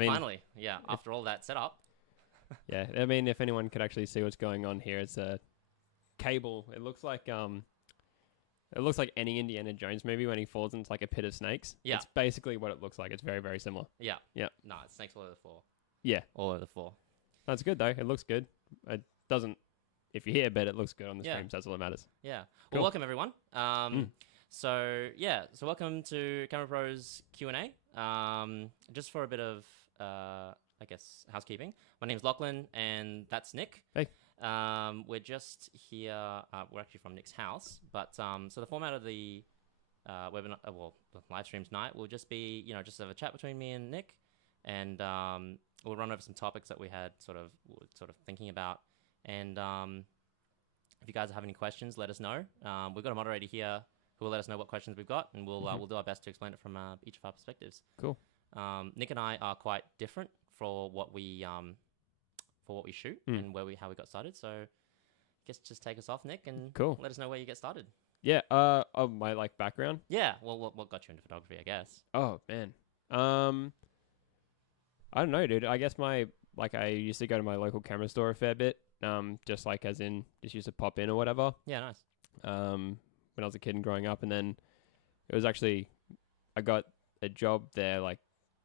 mean, finally, yeah. After all that setup. yeah. I mean, if anyone could actually see what's going on here, it's a cable. It looks like any Indiana Jones movie when he falls into like a pit of snakes. Yeah. It's basically what it looks like. It's very, very similar. Yeah. Yeah. No, it's snakes all over the floor. Yeah. All over the floor. That's good though. It looks good. It doesn't. If you hear, but it looks good on the streams. That's all that matters. Yeah. Well, Cool. welcome everyone. So welcome to CameraPro's Q&A. Just for a bit of, I guess, housekeeping. My name's Lachlan, and that's Nick. Hey. We're just here. We're actually from Nick's house, but so the format of the webinar, the live stream tonight will just be, just have a chat between me and Nick, and we'll run over some topics that we had sort of thinking about. And if you guys have any questions, let us know. We've got a moderator here who will let us know what questions we've got, and we'll do our best to explain it from each of our perspectives. Cool. Nick and I are quite different for what we shoot and how we got started. So I guess just take us off, Nick, and Cool. let us know where you get started. Yeah. Of my like background. Yeah. Well, what got you into photography, I guess. Oh man. I don't know, dude. I guess I used to go to my local camera store a fair bit. Just like as in just used to pop in or whatever. Yeah, nice. When I was a kid and growing up, and then it was actually I got a job there like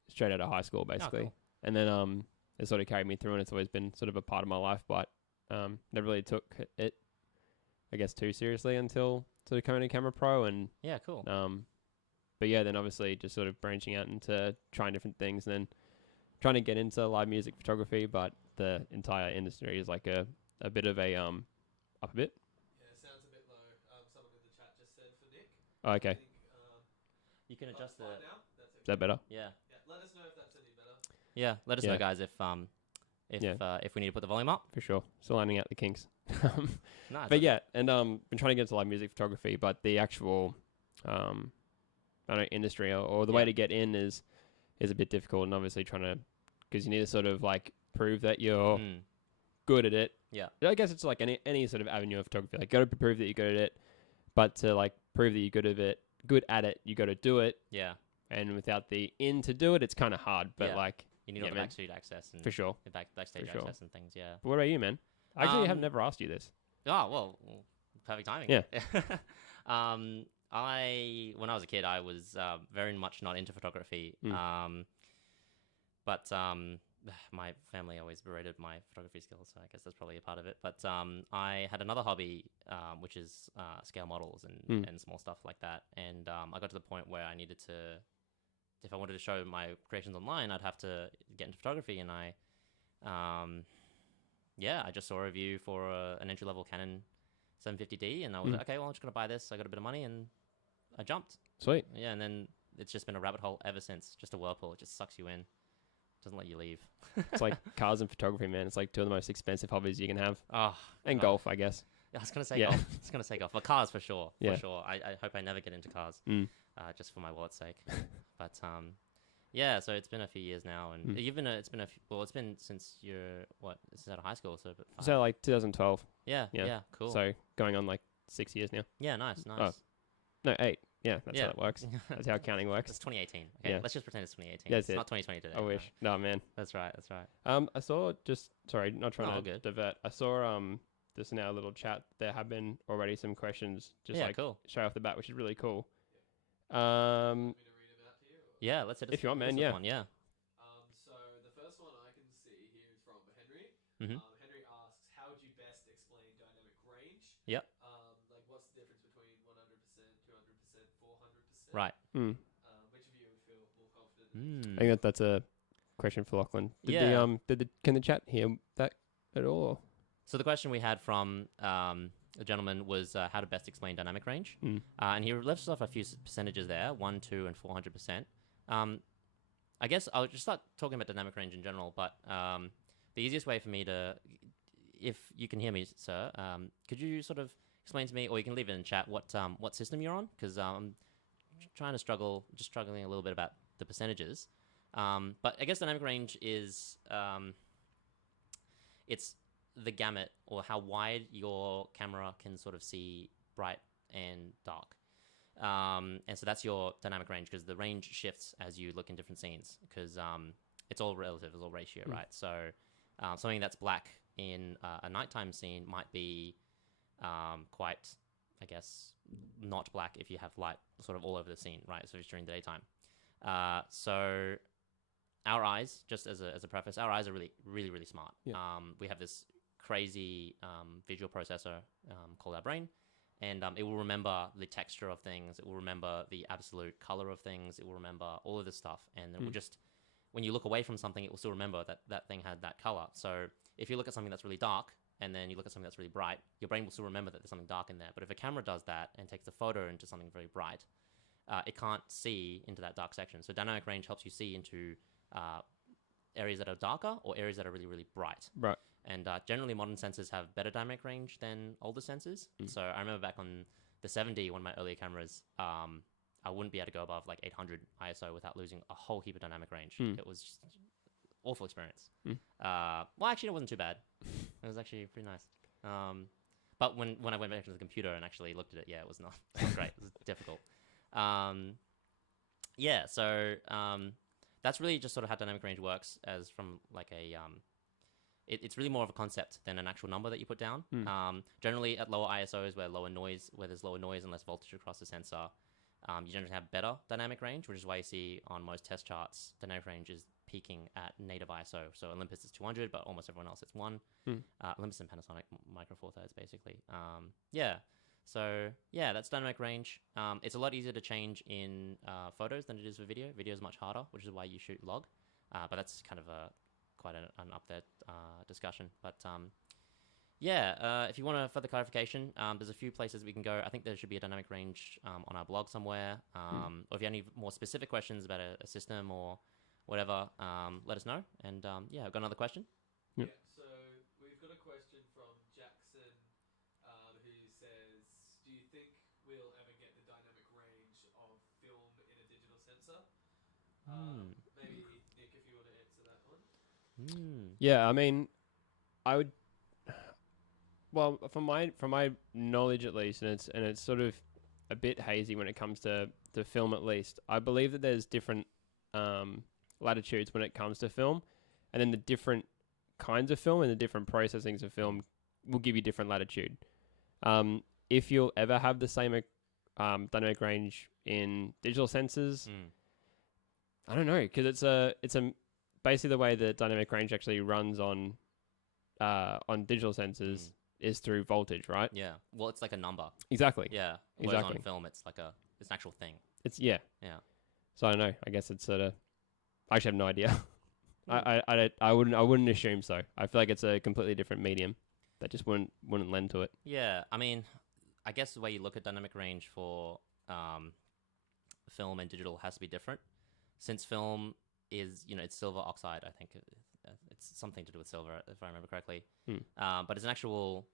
straight out of high school basically. Cool. And then it sort of carried me through, and it's always been sort of a part of my life, but never really took it, I guess, too seriously until sort of coming to CameraPro. And Yeah, cool. but yeah, then obviously just sort of branching out into trying different things, and then trying to get into live music photography, but the entire industry is like a bit of a up a bit. Yeah, it sounds a bit low. Someone in the chat just said for Nick. Oh, okay. I think, You can adjust the. fine now. That's okay. Is that better? Yeah. Yeah, let us know if that's any better. Yeah. Let us Yeah. know, guys, if we need to put the volume up. For sure. Still ironing out the kinks. Nice. But yeah, and been trying to get into live music photography, but the actual I don't know, industry or the way to get in is a bit difficult, and obviously trying to, because you need to sort of like prove that you're good at it. Yeah. I guess it's like any sort of avenue of photography. Like, got to prove that you're good at it, but to like prove that you're good at it, you got to do it. Yeah. And without the in to do it, it's kind of hard. But Yeah. like, You need all the backstage access and for sure. the backstage For sure. access and things. Yeah. But what about you, man? Actually, I have never asked you this. Oh, well, perfect timing. Yeah. When I was a kid, I was very much not into photography. But my family always berated my photography skills, so I guess that's probably a part of it. But I had another hobby, which is scale models and small stuff like that. And I got to the point where I needed to, if I wanted to show my creations online, I'd have to get into photography. And I just saw a review for an entry-level Canon 750D, and I was like, okay, well, I'm just going to buy this. I got a bit of money, and I jumped. Sweet. Yeah, and then it's just been a rabbit hole ever since, just a whirlpool. It just sucks you in. Doesn't let you leave. It's like cars and photography, man. It's like two of the most expensive hobbies you can have. Oh, And golf, I guess. I was gonna say golf. I was gonna say golf. But cars for sure. Yeah. For sure. I hope I never get into cars. Just for my wallet's sake. But yeah. So it's been a few years now, and it's been since you're since out of high school. So like 2012. Yeah. Cool. So going on like 6 years now. Yeah. Nice. Oh. No, 8. Yeah, that's how it works. That's how accounting works. It's 2018. Okay, Yeah. let's just pretend it's 2018. That's it's it. not 2020 today. I wish. No, man. That's right. I saw sorry, not trying all to good. divert. I saw just in our little chat there have been already some questions just like cool. straight off the bat, which is really cool. Want me to read it out to you? Or? Yeah, let's hit If you want, man, this yeah. one, yeah. So the first one I can see here is from Henry. Mhm. Henry asks, how would you best explain dynamic range? Yep. Like what's the difference between 100%, 200%, 400%? Right. Which of you would feel more confident in? I think that's a question for Lachlan. Can the chat hear that at all? So the question we had from a gentleman was how to best explain dynamic range. And he left off a few percentages there, 1, 2, and 400%. I guess I'll just start talking about dynamic range in general, but the easiest way for me to, if you can hear me, sir, could you sort of explain to me, or you can leave it in chat, what system you're on? Because I'm struggling a little bit about the percentages. But I guess dynamic range is, it's the gamut, or how wide your camera can sort of see bright and dark. And so that's your dynamic range, because the range shifts as you look in different scenes. Because it's all relative, it's all ratio, Mm. right? So something that's black in a nighttime scene might be quite, I guess, not black if you have light sort of all over the scene, right? So it's during the daytime. So our eyes, just as a preface, our eyes are really, really, really smart. Yeah. We have this crazy visual processor called our brain, and it will remember the texture of things. It will remember the absolute color of things. It will remember all of this stuff, and it will just, when you look away from something, it will still remember that that thing had that color. So if you look at something that's really dark, and then you look at something that's really bright, your brain will still remember that there's something dark in there. But if a camera does that and takes a photo into something very bright, it can't see into that dark section. So dynamic range helps you see into areas that are darker or areas that are really, really bright. Right. And generally, modern sensors have better dynamic range than older sensors. So I remember back on the 7D, one of my earlier cameras, I wouldn't be able to go above like 800 ISO without losing a whole heap of dynamic range. It was just awful experience. Well, actually, it wasn't too bad. It was actually pretty nice. But when I went back to the computer and actually looked at it, yeah, it was not great. It was difficult. Yeah, so that's really just sort of how dynamic range works, as from like a it's really more of a concept than an actual number that you put down. Generally, at lower ISOs, where there's lower noise and less voltage across the sensor, you generally have better dynamic range, which is why you see on most test charts, dynamic range is peaking at native ISO. So Olympus is 200, but almost everyone else it's 1. Olympus and Panasonic Micro Four Thirds, basically. Yeah. So yeah, that's dynamic range. It's a lot easier to change in photos than it is for video. Video is much harder, which is why you shoot log. But that's kind of quite an up there discussion. But yeah, if you want a further clarification, there's a few places we can go. I think there should be a dynamic range on our blog somewhere. Or if you have any more specific questions about a system or whatever, let us know. And yeah, I've got another question. Yep. Yeah, so we've got a question from Jackson, who says, do you think we'll ever get the dynamic range of film in a digital sensor? Maybe Nick, if you want to answer that one. Yeah, I mean, I would. Well, from my knowledge at least, and it's sort of a bit hazy when it comes to film at least. I believe that there's different latitudes when it comes to film, and then the different kinds of film and the different processings of film will give you different latitude. If you'll ever have the same dynamic range in digital sensors, I don't know, because it's a basically the way the dynamic range actually runs on digital sensors is through voltage, right? Yeah. Well, it's like a number. Exactly. Yeah. Whereas Exactly. on film, it's like it's an actual thing. It's yeah. Yeah. So I don't know. I guess it's sort of. I actually have no idea. I wouldn't assume so. I feel like it's a completely different medium that just wouldn't lend to it. Yeah. I mean, I guess the way you look at dynamic range for film and digital has to be different. Since film is, it's silver oxide, I think it's something to do with silver, if I remember correctly. But it's an actual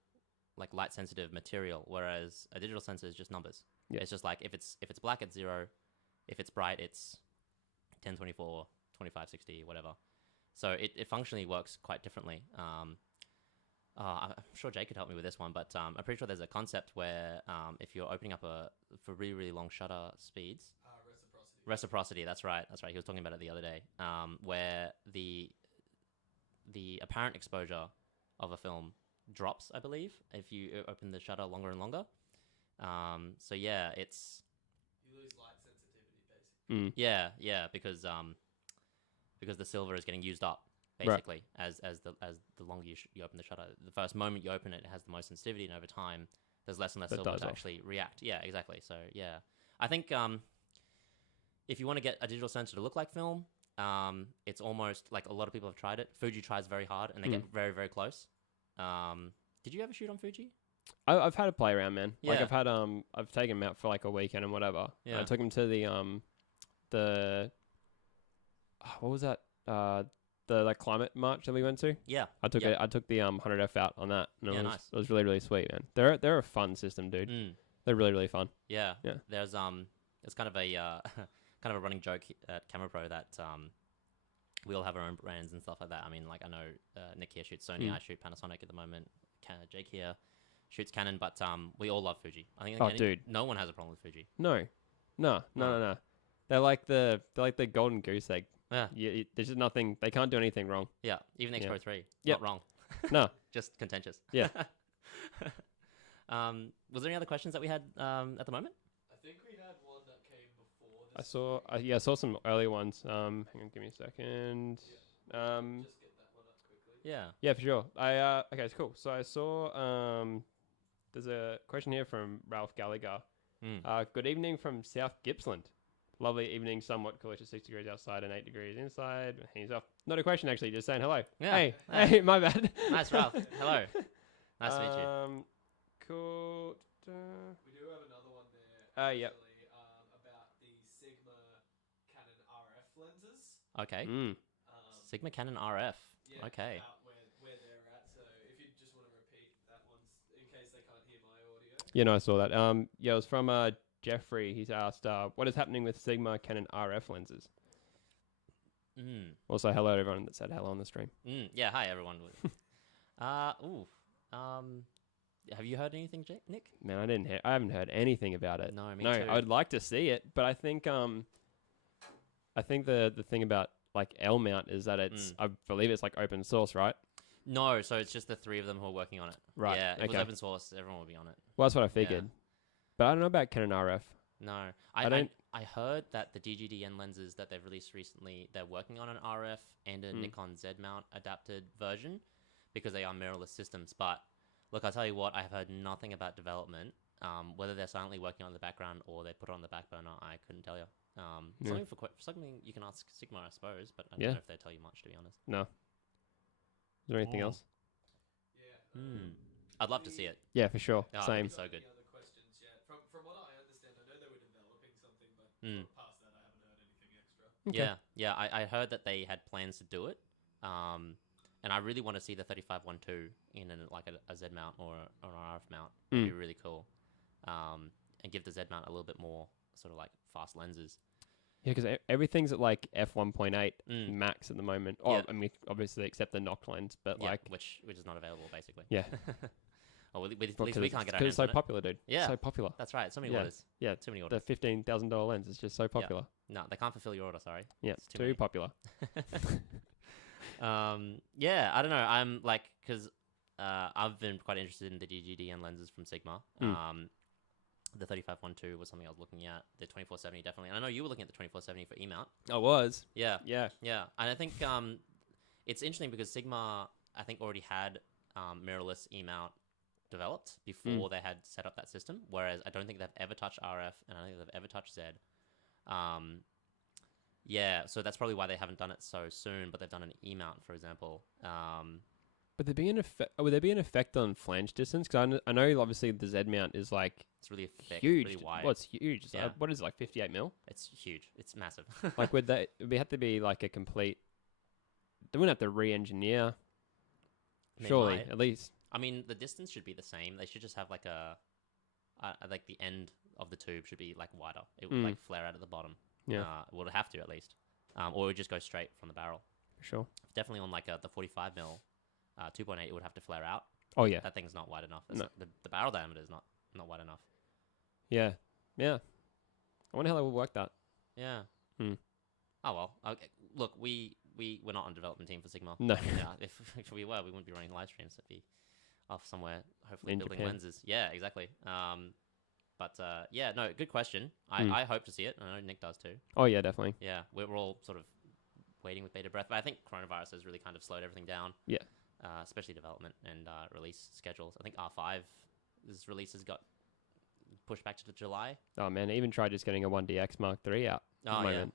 like light sensitive material, whereas a digital sensor is just numbers. Yeah. It's just like if it's black, it's 0. If it's bright, it's 1024, 2560, whatever. So it functionally works quite differently. I'm sure Jay could help me with this one, but I'm pretty sure there's a concept where if you're opening up for really, really long shutter speeds, reciprocity. That's right. He was talking about it the other day, where the apparent exposure of a film drops, I believe, if you open the shutter longer and longer. So yeah, You lose light sensitivity, basically. Yeah, because the silver is getting used up basically, right, as the longer you open the shutter. The first moment you open it, it has the most sensitivity, and over time there's less and less silver to actually react. Yeah, exactly. So yeah, I think if you want to get a digital sensor to look like film, it's almost like a lot of people have tried it. Fuji tries very hard, and they get very, very close. Did you ever shoot on Fuji? I've had a play around, man. Yeah. Like I've taken him out for like a weekend and whatever. Yeah. And I took him to the what was that? The like climate march that we went to. Yeah. I took the 100F out on that. And nice. It was really, really sweet, man. They're a fun system, dude. They're really, really fun. Yeah. Yeah. There's it's kind of a running joke at CameraPro that we all have our own brands and stuff like that. I mean, like I know Nick here shoots Sony, I shoot Panasonic at the moment. Jake here shoots Canon, but we all love Fuji. I think dude, no one has a problem with Fuji. No. They're like the golden goose egg Yeah. There's just nothing. They can't do anything wrong. Yeah. Even the X Yeah. Pro 3. Yep. Not wrong. No. Just contentious. Yeah. Was there any other questions that we had at the moment? I think we had one that came before I this. saw. I saw some early ones. Hang on, give me a second. Just get that one up quickly. Yeah. Yeah, for sure. Okay, it's cool. So I saw. There's a question here from Ralph Gallagher. Good evening from South Gippsland. Lovely evening, somewhat coolish at 6 degrees outside and 8 degrees inside. He's off. Not a question, actually, just saying hello. Yeah. Hey, my bad. Nice, Ralph. Hello. Nice to meet you. Cool. We do have another one there. Yep. Actually, about the Sigma Canon RF lenses. Okay. Sigma Canon RF. Yeah, Okay. About where they're at. So if you just want to repeat that one in case they can't hear my audio. Yeah, no, I saw that. Yeah, it was from Jeffrey. He's asked, what is happening with Sigma Canon RF lenses? Also, hello to everyone that said hello on the stream. Yeah, hi everyone. Have you heard anything, Nick? Man, I haven't heard anything about it. No, me no, too. I would like to see it, but I think the thing about like L mount is that it's I believe it's like open source, right? No, so it's just the three of them who are working on it. Right. Yeah, if it was okay. open source, everyone would be on it. Well, that's what I figured. But I don't know about Canon RF. No, I heard that the DGDN lenses that they've released recently, they're working on an RF and a Nikon Z mount adapted version because they are mirrorless systems. But look, I'll tell you what, I have heard nothing about development. Whether they're silently working on the background or they put it on the back burner, I couldn't tell you. Something you can ask Sigma, I suppose, but I don't know if they tell you much, to be honest. No. Is there anything else? Yeah. I'd love to see it. Yeah, for sure. Oh, Same. So good. Any other questions yet? From what I understand, I know they were developing something, but past that, I haven't heard anything extra. Okay. Yeah. I heard that they had plans to do it. And I really want to see the 3512 in like a Z mount or an RF mount. It'd be really cool. And give the Z mount a little bit more sort of like fast lenses. Yeah, because everything's at like f1.8 max at the moment. Oh, Yeah. I mean, obviously except the Noct lens, but which is not available basically. Yeah. At least we can't get our because hands it's so on it. popular, dude. Yeah. So popular. That's right. So many Yeah. orders. Yeah. Too many The orders. $15,000 lens is just so popular. No, they can't fulfill your order. Sorry. Yeah, It's too many. popular. Yeah, I don't know. I'm like, because I've been quite interested in the DGDN lenses from Sigma. The 3512 was something I was looking at. The 2470 definitely. And I know you were looking at the 2470 for E-mount. I was. Yeah. Yeah. Yeah. And I think it's interesting because Sigma, I think, already had mirrorless E-mount developed before they had set up that system. Whereas I don't think they've ever touched RF and I don't think they've ever touched Z. Yeah, so that's probably why they haven't done it so soon, but they've done an E-mount, for example. But would there be an effect on flange distance? Because I know obviously the Z mount is like It's really thick, huge. really wide. Well, it's huge. Yeah. What is it, like 58 mil? It's huge. It's massive. Like would we have to be like a complete? They wouldn't have to re-engineer. They Surely, might. at least. I mean, the distance should be the same. They should just have like like the end of the tube should be like wider. It would like flare out at the bottom. Yeah. Well, it would have to at least. Or it would just go straight from the barrel. For sure. Definitely on like the 45 mil, 2.8, it would have to flare out. Oh yeah. That thing's not wide enough. No. The barrel diameter is not wide enough. Yeah. Yeah. I wonder how they would work that. Yeah. Oh well. Okay. Look, we're not on development team for Sigma. No. Yeah. If we were, we wouldn't be running live streams. It'd be off somewhere, hopefully In building Japan. lenses. Yeah, exactly. But yeah, no, good question. I hope to see it. I know Nick does too. Oh yeah, definitely. Yeah, we're all sort of waiting with bated breath. But I think coronavirus has really kind of slowed everything down. Yeah. Especially development and release schedules. I think R5's releases got pushed back to July. Oh man, I even tried just getting a 1DX Mark III out. At the Oh, yeah. moment.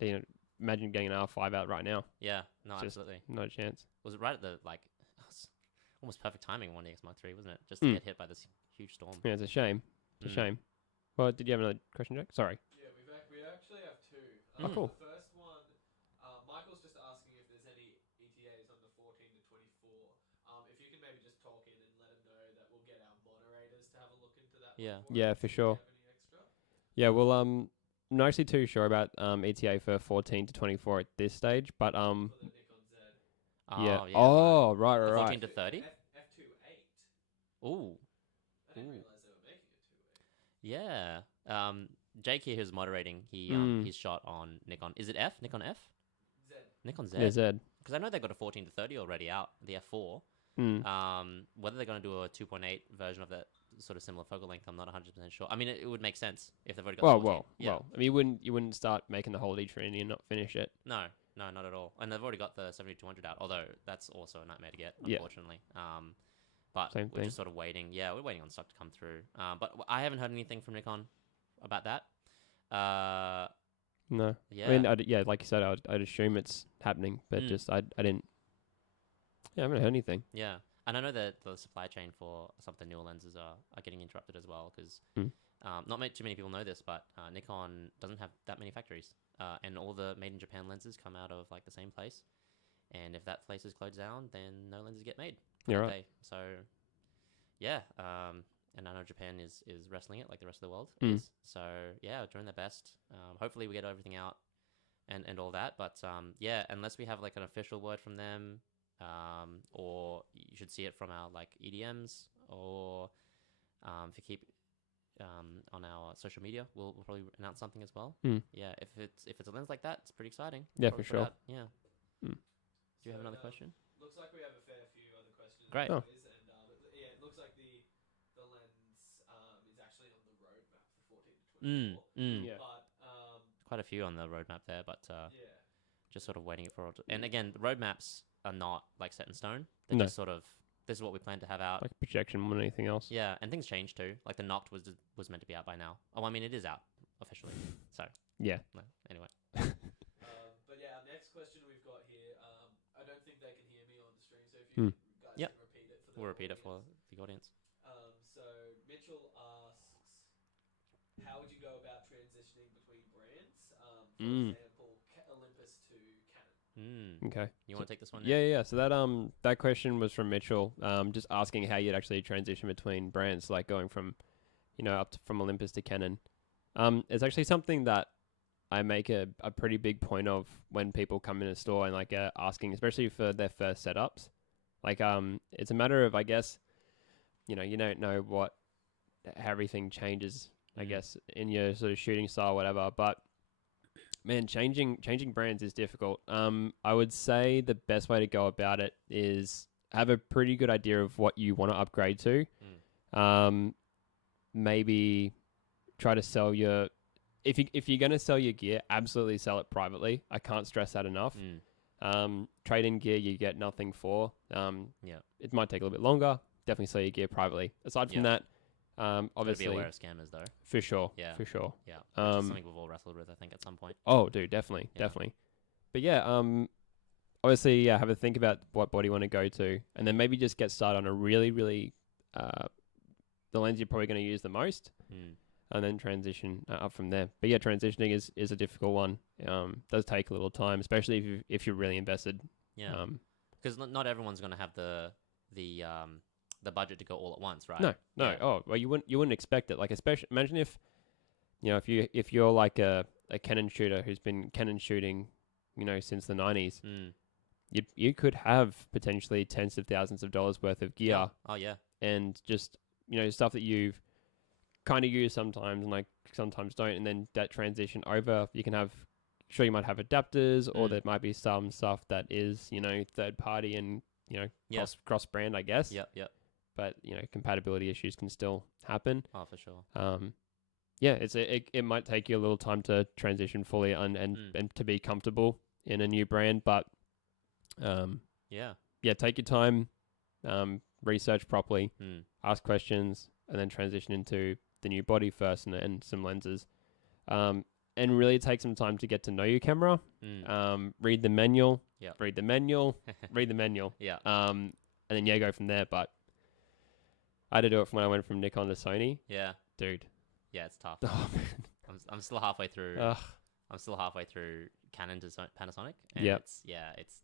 You know, imagine getting an R5 out right now. Yeah, no, It's just absolutely. Not a chance. Was it right at the, like, almost perfect timing, 1DX Mark III, wasn't it? Just to get hit by this huge storm. Yeah, it's a shame. It's a shame. Well, did you have another question, Jack? Sorry. Yeah, we actually have two. Oh, cool. The first one, Michael's just asking if there's any ETAs on the 14 to 24. If you can maybe just talk in and let him know that we'll get our moderators to have a look into that. Yeah. one Yeah, if for you sure. have any extra. Yeah, well, I'm not actually too sure about ETA for 14 to 24 at this stage, but For the Nikon Z. yeah. Oh, yeah. Oh, right, The right, 14 right. to 30? F2.8. Ooh. I didn't Ooh. realize they were making a 2.8. Yeah. Jake here, who's moderating, he's shot on Nikon. Is it F? Nikon F? Nikon Z. Yeah, Z. Because I know they got a 14 to 30 already out, the f4. Whether they're going to do a 2.8 version of that sort of similar focal length, I'm not 100% sure. I mean, it would make sense if they've already got the 14. Well. I mean, you wouldn't start making the whole D-Trinity and not finish it. No, not at all. And they've already got the 7200 out, although that's also a nightmare to get, unfortunately. But Same we're thing. just sort of waiting. Yeah, we're waiting on stock to come through. But I haven't heard anything from Nikon about that. No. Yeah. I mean, like you said, I'd assume it's happening, but just I didn't. Yeah, I haven't heard anything. Yeah. And I know that the supply chain for some of the newer lenses are getting interrupted as well because too many people know this, but Nikon doesn't have that many factories. And all the made in Japan lenses come out of like the same place. And if that place is closed down, then no lenses get made. Yeah, right. Day. So, yeah. And I know Japan is wrestling it like the rest of the world is. So, yeah, doing their best. Hopefully we get everything out and all that. But, yeah, unless we have like an official word from them, or you should see it from our like EDMs, or if you keep on our social media, we'll probably announce something as well. Yeah, if it's a lens like that, it's pretty exciting. Yeah, for sure. Yeah. Do you have another question? Looks like we have a fair few other questions. Great. Oh. And yeah, it looks like the lens is actually on the roadmap for 14 to 24. Yeah. But Quite a few on the roadmap there, but yeah. just sort of waiting for it. And again, the roadmaps are not like set in stone. They're No. just sort of, this is what we plan to have out. Like projection more than anything else. Yeah, and things change too. Like the Noct was meant to be out by now. Oh, I mean, it is out officially. So, Yeah. no, anyway. But yeah, our next question we've got here, I don't think they can hear me on the stream, so if you guys Yep. can repeat it for the We'll repeat it for audience. the audience. So Mitchell asks, how would you go about transitioning between brands? For example, Olympus to Canon. Okay. You want to take this one? Yeah. So that question was from Mitchell. Just asking how you'd actually transition between brands, like going from, from Olympus to Canon. It's actually something that I make a pretty big point of when people come in a store and like asking, especially for their first setups. Like it's a matter of, I guess, you don't know how everything changes, I guess, in your sort of shooting style, whatever. But man, changing brands is difficult. I would say the best way to go about it is have a pretty good idea of what you want to upgrade to. Maybe try to sell your, if you're going to sell your gear, absolutely sell it privately. I can't stress that enough. Trade in gear you get nothing for. It might take a little bit longer. Definitely sell your gear privately. Aside from that, obviously, be aware of scammers though. For sure. Yeah. For sure. Yeah. Which is something we've all wrestled with, I think, at some point. Oh, dude, definitely. But yeah, obviously, have a think about what body you want to go to, and then maybe just get started on a really, really, the lens you're probably going to use the most, and then transition up from there. But yeah, transitioning is a difficult one. Does take a little time, especially if you're really invested. Yeah. Because not everyone's going to have the budget to go all at once, right? No. Yeah. Oh, well, you wouldn't expect it. Like, especially imagine if you're like a Canon shooter who's been Canon shooting, since the 90s. You could have potentially tens of thousands of dollars worth of gear. Yeah. Oh yeah. And just stuff that you've kind of used sometimes and like sometimes don't, and then that transition over, you can have. Sure, you might have adapters, or there might be some stuff that is third party and cross brand, I guess. Yep. But compatibility issues can still happen. Oh, for sure. Yeah, it might take you a little time to transition fully and to be comfortable in a new brand, but take your time, research properly, ask questions, and then transition into the new body first and some lenses. And really take some time to get to know your camera. Read the manual. Yep. Read the manual. Read the manual. Yeah. And then go from there. But I had to do it from when I went from Nikon to Sony. Yeah. Dude. Yeah, it's tough. Oh man. I'm still halfway through. Ugh. I'm still halfway through Canon to Panasonic, and it's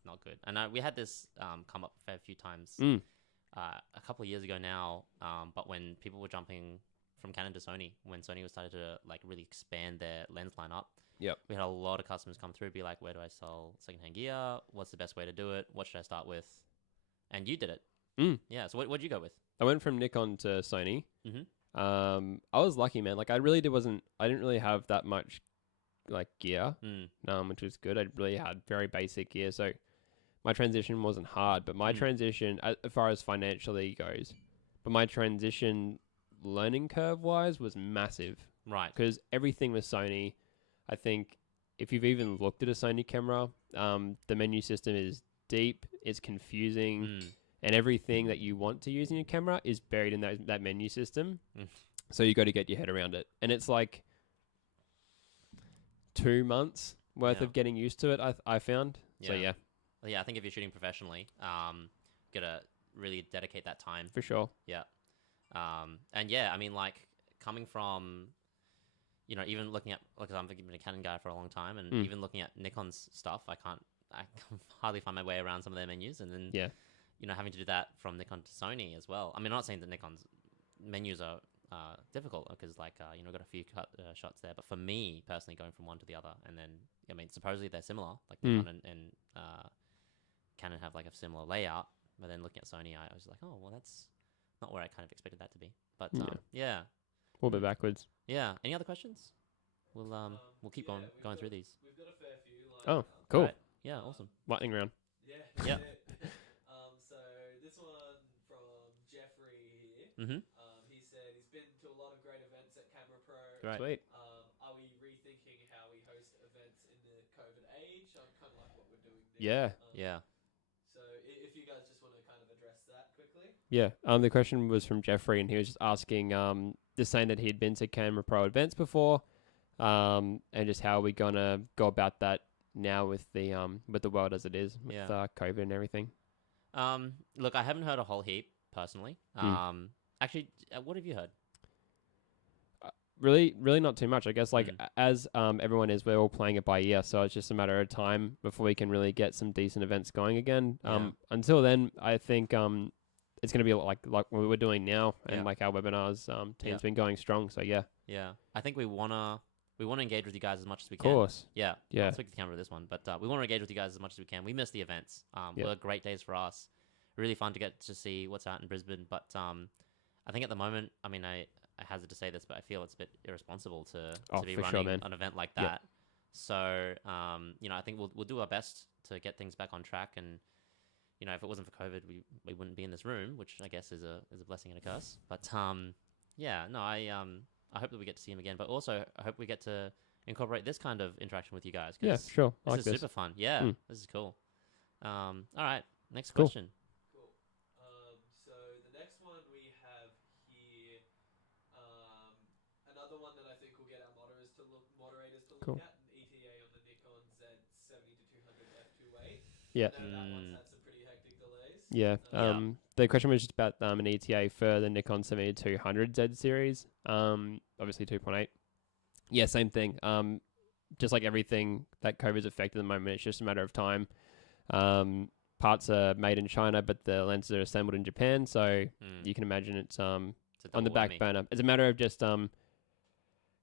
not good. And we had this come up a fair few times a couple of years ago now. But when people were jumping from Canon to Sony, when Sony was started to like really expand their lens lineup, we had a lot of customers come through, be like, "Where do I sell secondhand gear? What's the best way to do it? What should I start with?" And you did it. Yeah. So what'd you go with? I went from Nikon to Sony. Mm-hmm. I was lucky, man. Like I didn't really have that much like gear, which was good. I really had very basic gear, so my transition wasn't hard. But my transition, as far as financially goes, but my transition learning curve wise was massive. Right. Because everything was Sony. I think if you've even looked at a Sony camera, the menu system is deep, it's confusing, and everything that you want to use in your camera is buried in that menu system. So you got to get your head around it. And it's like 2 months worth of getting used to it, I found. So yeah. Well, yeah, I think if you're shooting professionally, gotta really dedicate that time. For sure. Yeah. And yeah, I mean, like, coming from, you know, even looking at, because I've been a Canon guy for a long time, and even looking at Nikon's stuff, I can hardly find my way around some of their menus, and then, you know, having to do that from Nikon to Sony as well. I mean, I'm not saying that Nikon's menus are difficult, because, like, you know, got a few shots there, but for me personally, going from one to the other, and then, I mean, supposedly they're similar, like Nikon and Canon have like a similar layout, but then looking at Sony, I was like, oh, well, that's not where I kind of expected that to be. But yeah, a little bit backwards. Yeah. Any other questions? We'll keep on going through these. We've got a fair few. Oh, cool. Right. Yeah, awesome. Lightning round. Yeah. Yeah. So this one from Jeffrey here. He said he's been to a lot of great events at CameraPro. Right. Sweet. Are we rethinking how we host events in the COVID age? Kind of like what we're doing now. Yeah. Yeah. So if you guys just want to kind of address that quickly. Yeah. The question was from Jeffrey, and he was just asking, just saying that he'd been to CameraPro Events before, and just how are we gonna go about that now with the world as it is with COVID and everything. Look, I haven't heard a whole heap personally. Actually, what have you heard? Really not too much. I guess like as everyone is, we're all playing it by ear, so it's just a matter of time before we can really get some decent events going again. Until then, I think it's going to be like what we're doing now, and like our webinars team's been going strong. So yeah. I think we wanna engage with you guys as much as we can. Of course. Yeah. I'll speak to the camera with this one, but we want to engage with you guys as much as we can. We miss the events. Were great days for us. Really fun to get to see what's out in Brisbane, but I think at the moment, I mean, I hazard to say this, but I feel it's a bit irresponsible to be running an event like that. So, you know, I think we'll do our best to get things back on track. And, you know, if it wasn't for COVID, we wouldn't be in this room, which I guess is a blessing and a curse. But yeah, no, I hope that we get to see him again. But also, I hope we get to incorporate this kind of interaction with you guys. Yeah, sure. This is super fun. Yeah, this is cool. All right, next question. So the next one we have here, another one that I think will get our moderators to look at, an ETA on the Nikon Z70-200 f2.8. Yeah. That one's had some pretty hectic delays. Yeah. The question was just about an ETA for the Nikon 70-200 Z series. Obviously 2.8. Yeah, same thing. Just like everything that COVID's affected at the moment, it's just a matter of time. Parts are made in China, but the lenses are assembled in Japan, so you can imagine it's on the back burner. It's a matter of just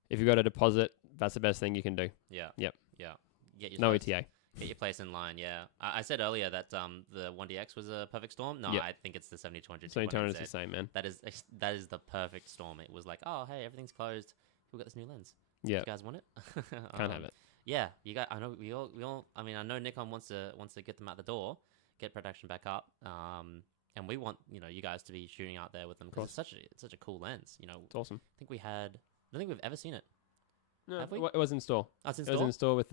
if you've got a deposit, that's the best thing you can do. Yeah. Yep. Yeah. No ETA. Get your place in line, yeah. I said earlier that the 1DX was a perfect storm. No, I think it's the 70-200. 70-200 is the same, man. That is the perfect storm. It was like, oh, hey, everything's closed. We've got this new lens. Yeah. You guys want it? Can't have it. Yeah, you guys. I know we all. I mean, I know Nikon wants to get them out the door, get production back up, and we want you guys to be shooting out there with them because it's such a cool lens. You know, it's awesome. I don't think we've ever seen it. No, have we? It was in store. Oh, it's in store. store? It was in store with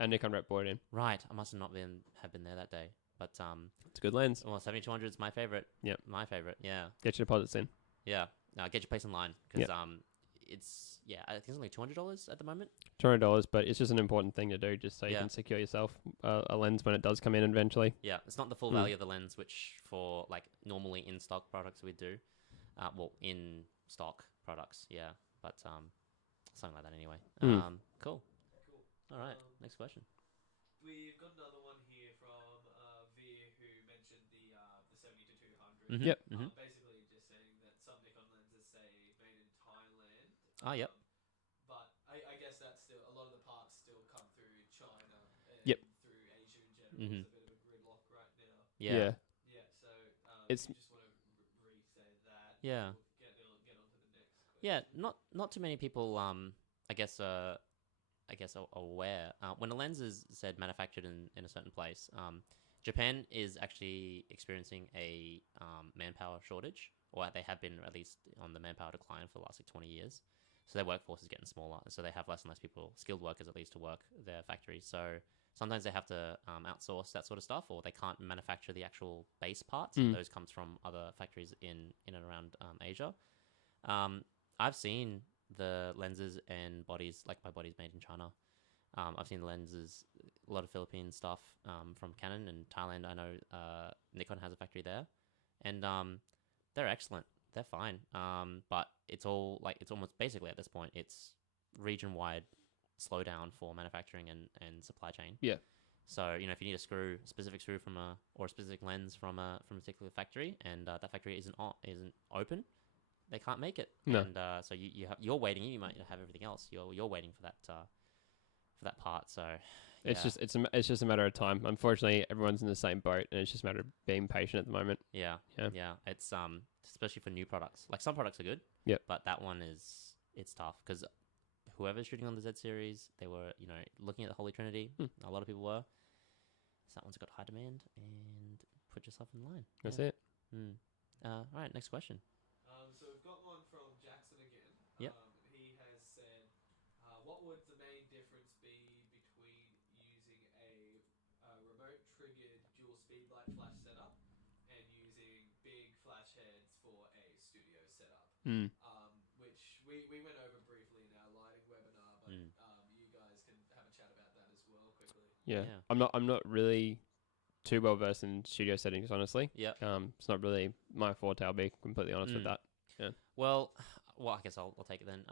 a Nikon rep board in. Right, I must have been there that day, but it's a good lens. Well, 70-200 is my favorite. Yeah, my favorite. Yeah, get your deposits in. Yeah, get your place in line because it's I think it's only $200 at the moment. $200, but it's just an important thing to do, just so you can secure yourself a lens when it does come in eventually. Yeah, it's not the full value of the lens, which for like normally in stock products we do. Well, in stock products, yeah, but something like that anyway. Cool. All right, next question. We've got another one here from Veer, who mentioned the 70-200. Yep. Basically, just saying that some Nikon lenses say made in Thailand. Yep. But I guess that's still a lot of the parts still come through China and through Asia in general. It's a bit of a gridlock right now. Yeah. Yeah. So it's you just want to re-say that. Yeah. We'll get on to the next question. Yeah. Not too many people. I guess I guess, aware. When a lens is said manufactured in a certain place, Japan is actually experiencing a manpower shortage, or they have been at least on the manpower decline for the last 20 years. So their workforce is getting smaller, so they have less and less people, skilled workers at least, to work their factories. So sometimes they have to outsource that sort of stuff, or they can't manufacture the actual base parts. Those comes from other factories in and around Asia. I've seen the lenses and bodies, like my body's made in China. I've seen the lenses, a lot of Philippine stuff from Canon and Thailand. I know Nikon has a factory there, and they're excellent. They're fine. But it's all it's almost basically at this point, it's region-wide slowdown for manufacturing and supply chain. Yeah. So, if you need a specific screw or a specific lens from a particular factory, and that factory isn't open, they can't make it. No. And so you're waiting. You might have everything else. You're waiting for that part. So it's just a matter of time. Unfortunately, everyone's in the same boat, and it's just a matter of being patient at the moment. Yeah. It's especially for new products. Like, some products are good. Yep. But that one it's tough because whoever's shooting on the Z series, they were looking at the Holy Trinity. A lot of people were. So that one's got high demand, and put yourself in line. That's it. All right, next question. So we've got one from Jackson again. Yep. He has said, what would the main difference be between using a remote triggered dual speed light flash setup and using big flash heads for a studio setup? Which we went over briefly in our lighting webinar, but you guys can have a chat about that as well quickly. Yeah. I'm not really too well versed in studio settings, honestly. Yeah. It's not really my forte. I'll be completely honest with that. Yeah. Well, I guess I'll take it then.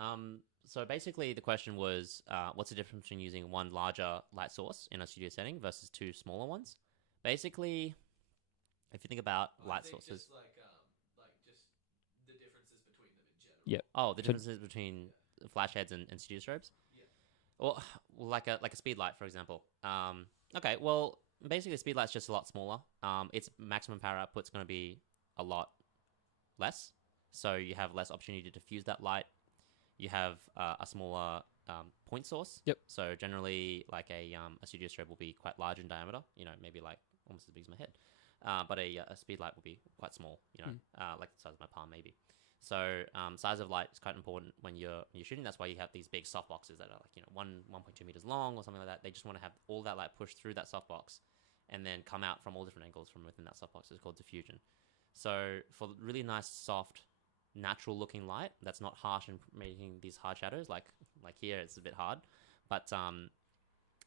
So basically, the question was, what's the difference between using one larger light source in a studio setting versus two smaller ones? Basically, if you think about light sources, just just the differences between them in general. Yeah. Oh, the differences between flash heads and studio strobes. Yeah. Well, like a speed light, for example. Okay. Well, basically, a speed light's just a lot smaller. Its maximum power output's going to be a lot less. So you have less opportunity to diffuse that light. You have a smaller point source. Yep. So generally, like a studio strobe will be quite large in diameter. Maybe like almost as big as my head. But a speed light will be quite small. Like the size of my palm, maybe. So size of light is quite important when you're shooting. That's why you have these big soft boxes that are 1.2 meters long or something like that. They just want to have all that light pushed through that soft box, and then come out from all different angles from within that soft box. It's called diffusion. So for really nice, soft, natural looking light that's not harsh and making these hard shadows, like here it's a bit hard, but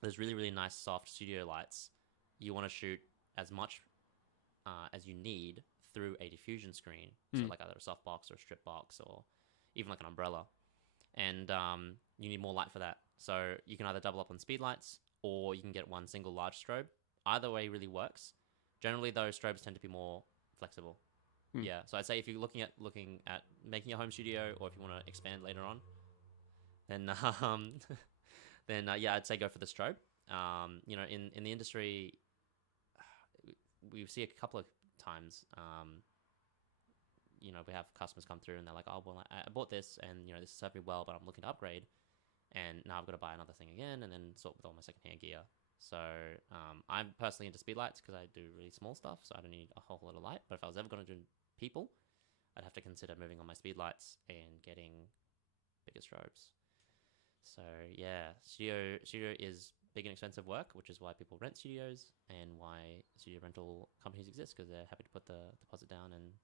there's really, really nice soft studio lights. You want to shoot as much as you need through a diffusion screen, so like either a soft box or a strip box or even like an umbrella, and you need more light for that. So you can either double up on speed lights, or you can get one single large strobe. Either way really works. Generally, those strobes tend to be more flexible. Yeah, so I'd say if you're looking at making a home studio, or if you want to expand later on, then yeah, I'd say go for the strobe. In the industry, we see a couple of times. We have customers come through and they're like, "Oh, well, I bought this, and this served me well, but I'm looking to upgrade, and now I've got to buy another thing again, and then sort with all my secondhand gear." So I'm personally into speed lights because I do really small stuff, so I don't need a whole lot of light. But if I was ever going to do people, I'd have to consider moving on my speed lights and getting bigger strobes. So yeah, studio is big and expensive work, which is why people rent studios and why studio rental companies exist, because they're happy to put the deposit down and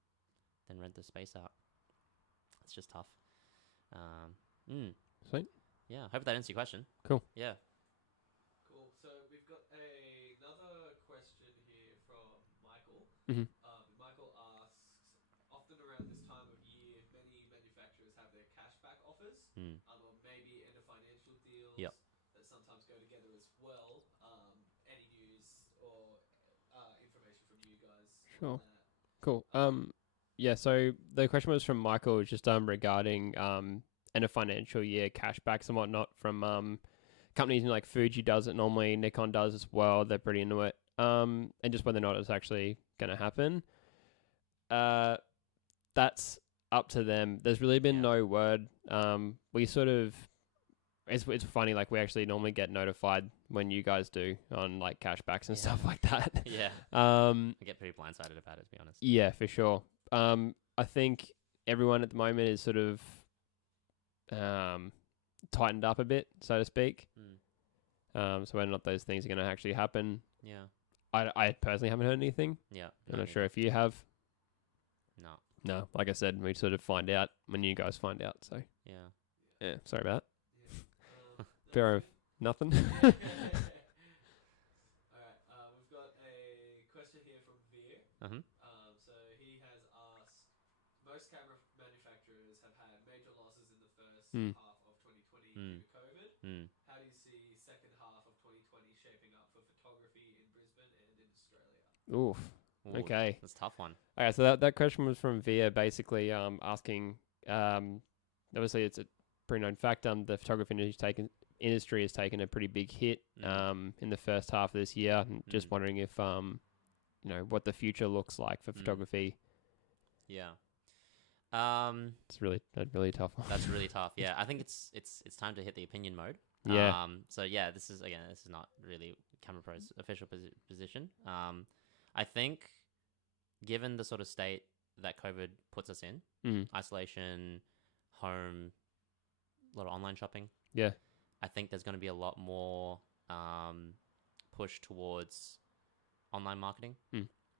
then rent the space out. It's just tough. Sweet. Yeah, hope that answers your question. Cool. Yeah. Cool. So we've got another question here from Michael. Michael asks, often around this time of year, many manufacturers have their cashback offers, or maybe end of financial deals that sometimes go together as well. Any news or information from you guys Sure. on that? Cool. Yeah, so the question was from Michael, just regarding end of financial year cashbacks and whatnot from companies like Fuji does it normally, Nikon does as well. They're pretty into it. And just whether or not it's actually going to happen. That's up to them. There's really been no word. We sort of it's funny. Like we actually normally get notified when you guys do on like cashbacks and stuff like that. Yeah. I get pretty blindsided about it, to be honest. Yeah, for sure. I think everyone at the moment is sort of tightened up a bit, so to speak. So whether or not those things are going to actually happen, Yeah. I personally haven't heard anything. Yeah. I'm not sure if you have. No. No, like I said, we sort of find out when you guys find out. So Yeah. sorry about that. Yeah. Fair of nothing. Alright, we've got a question here from Veer. So he has asked, most camera manufacturers have had major losses in the first half of 2020 due to COVID. How do you see second half of 2020 shaping up for photography in Brisbane and in Australia? Oof. Ooh, Okay. That's a tough one. Okay, so that question was from Via, basically asking. Obviously, it's a pretty known fact. The photography industry has taken a pretty big hit in the first half of this year. And just wondering if what the future looks like for photography. Yeah. It's really tough one. That's really tough. Yeah, I think it's time to hit the opinion mode. Yeah. So yeah, this is not really CameraPro's official position. I think, given the sort of state that COVID puts us in, isolation, home, a lot of online shopping. Yeah. I think there's going to be a lot more push towards online marketing,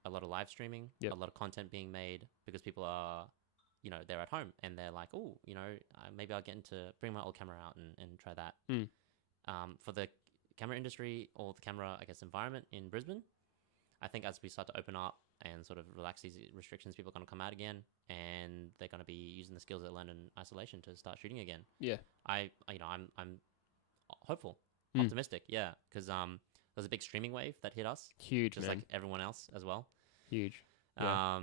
a lot of live streaming, a lot of content being made because people are, they're at home and they're like, oh, maybe I'll bring my old camera out and try that. For the camera industry or the camera, I guess, environment in Brisbane, I think as we start to open up and sort of relax these restrictions, people are going to come out again and they're going to be using the skills they learned in isolation to start shooting again. Yeah. I'm hopeful, optimistic. Yeah. Because there's a big streaming wave that hit us. Huge, just man. like everyone else as well. Huge. Yeah.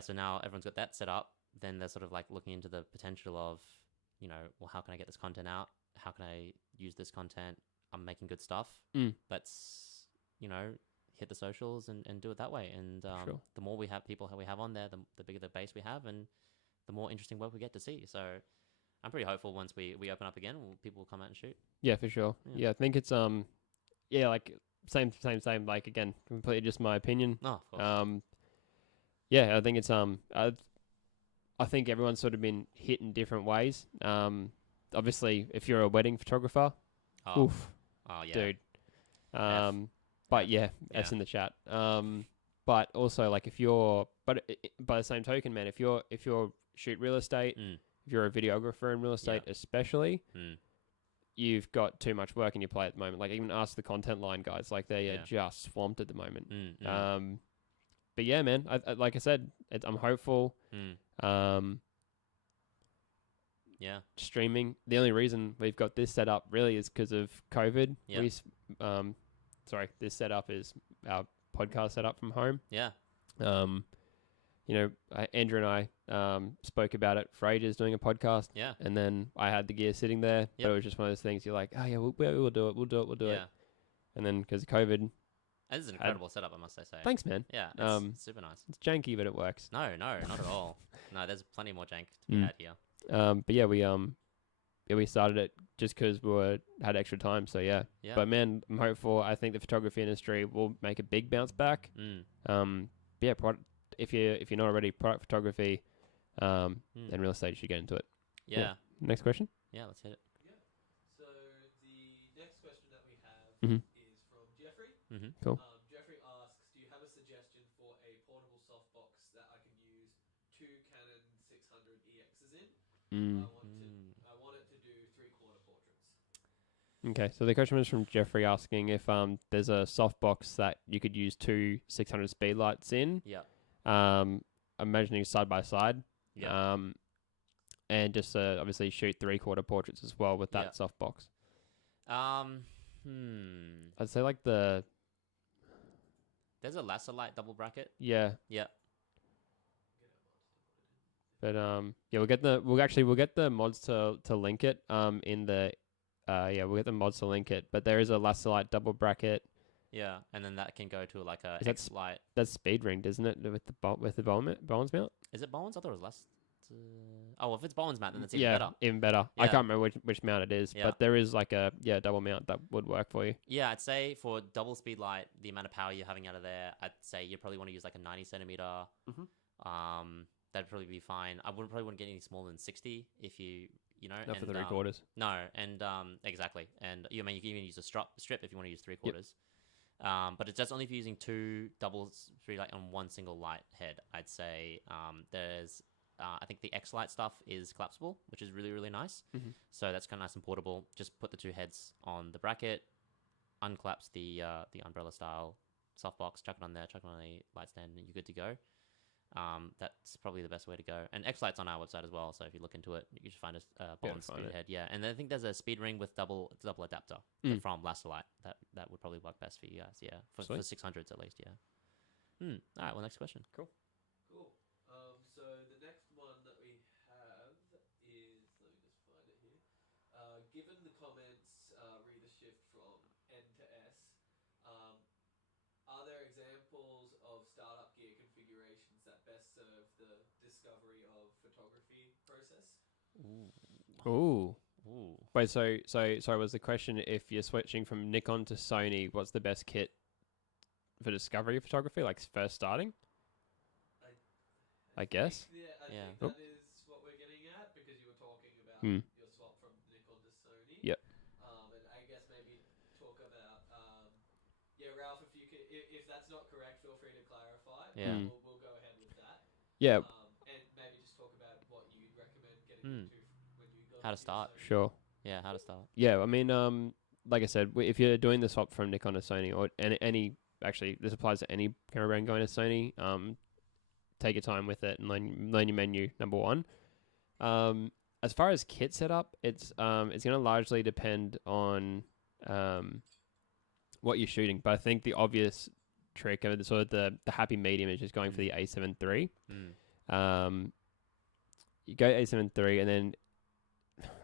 So now everyone's got that set up. Then they're sort of like looking into the potential of, well, how can I get this content out? How can I use this content? I'm making good stuff. Let's, hit the socials and do it that way. And the more people we have on there, the bigger the base we have and the more interesting work we get to see. So I'm pretty hopeful once we open up again, people will come out and shoot. Yeah, for sure. Yeah, I think it's like same. Like again, completely just my opinion. Oh, of course. Yeah, I think it's I think everyone's sort of been hit in different ways. Obviously, if you're a wedding photographer, oof, yeah, dude. But yeah, that's in the chat. But also like if you're, but by the same token, man, if you're shoot real estate, if you're a videographer in real estate, especially, you've got too much work in your plate at the moment. Like even ask the content line guys, like they are just swamped at the moment. But yeah, man, I like I said, I'm hopeful. Yeah. Streaming. The only reason we've got this set up really is because of COVID. Yeah. This setup is our podcast setup from home. Yeah. Andrew and I spoke about it for ages doing a podcast. Yeah. And then I had the gear sitting there, but it was just one of those things you're like, oh yeah, we'll do it. We'll do it. And then because of COVID. This is an incredible setup, I must say. Thanks, man. Yeah, it's super nice. It's janky, but it works. No, not at all. No, there's plenty more jank to be had here. But yeah, we started it just because we had extra time. So yeah. But man, I'm hopeful. I think the photography industry will make a big bounce back. Yeah, if you're not already, product photography, and real estate, you should get into it. Yeah. Next question. Yeah, let's hit it. Yeah. So the next question that we have is from Jeffrey. Cool. Jeffrey asks, do you have a suggestion for a portable softbox that I can use two Canon 600 EXs in? I want it to do 3/4 portraits. Okay, so the question was from Jeffrey asking if there's a softbox that you could use two 600 speedlights in. Yeah. I'm imagining side by side. Yeah. And just obviously shoot 3/4 portraits as well with that softbox. I'd say like there's a laser light double bracket. Yeah. Yeah. But we'll get the mods to link it in the we'll get the mods to link it. But there is a laser light double bracket. Yeah, and then that can go to like a X light. That's speed ringed, isn't it? With the Bowens mount. Is it Bowens? I thought it was Oh, if it's Bowen's mount, then that's even better. Even better. I Yeah. can't remember which mount it is, Yeah. but there is like a double mount that would work for you. Yeah, I'd say for double speed light, the amount of power you're having out of there, I'd say you probably want to use like a 90 centimeter. That'd probably be fine. I probably wouldn't get any smaller than 60 if you know. Not and, for 3/4. No, and exactly. And you can even use a strip if you want to use 3/4. But it's just only if you're using 2 double speed light on one single light head. I'd say there's. I think the X-Lite stuff is collapsible, which is really, really nice. So that's kind of nice and portable. Just put the 2 heads on the bracket, unclaps the umbrella style softbox, chuck it on there, chuck it on the light stand, and you're good to go. That's probably the best way to go. And X-Lite's on our website as well, so if you look into it, you should find a Bond speed head. Yeah, and then I think there's a speed ring with double adapter from Lasterlight. That would probably work best for you guys. Yeah, for 600s at least. Yeah. All right. Well, next question. Cool. So the next one that we have is, let me just find it here. Given the comments re the shift from N to S, are there examples of startup gear configurations that best serve the discovery of photography process? Ooh. Wait, so was the question, if you're switching from Nikon to Sony, what's the best kit for discovery of photography, like first starting? I guess. I think that is what we're getting at, because you were talking about your swap from Nikon to Sony. Yep. And I guess maybe talk about, Ralph, if that's not correct, feel free to clarify. Yeah. We'll go ahead with that. Yeah. And maybe just talk about what you'd recommend getting into when you go. How to start. Sure. Yeah, how to start. Yeah, I mean, like I said, if you're doing the swap from Nikon to Sony, or any actually, this applies to any camera brand going to Sony, take your time with it and learn your menu, number one. As far as kit setup, it's going to largely depend on what you're shooting. But I think the obvious trick of the happy medium is just going for the A7 III. You go A7 III, and then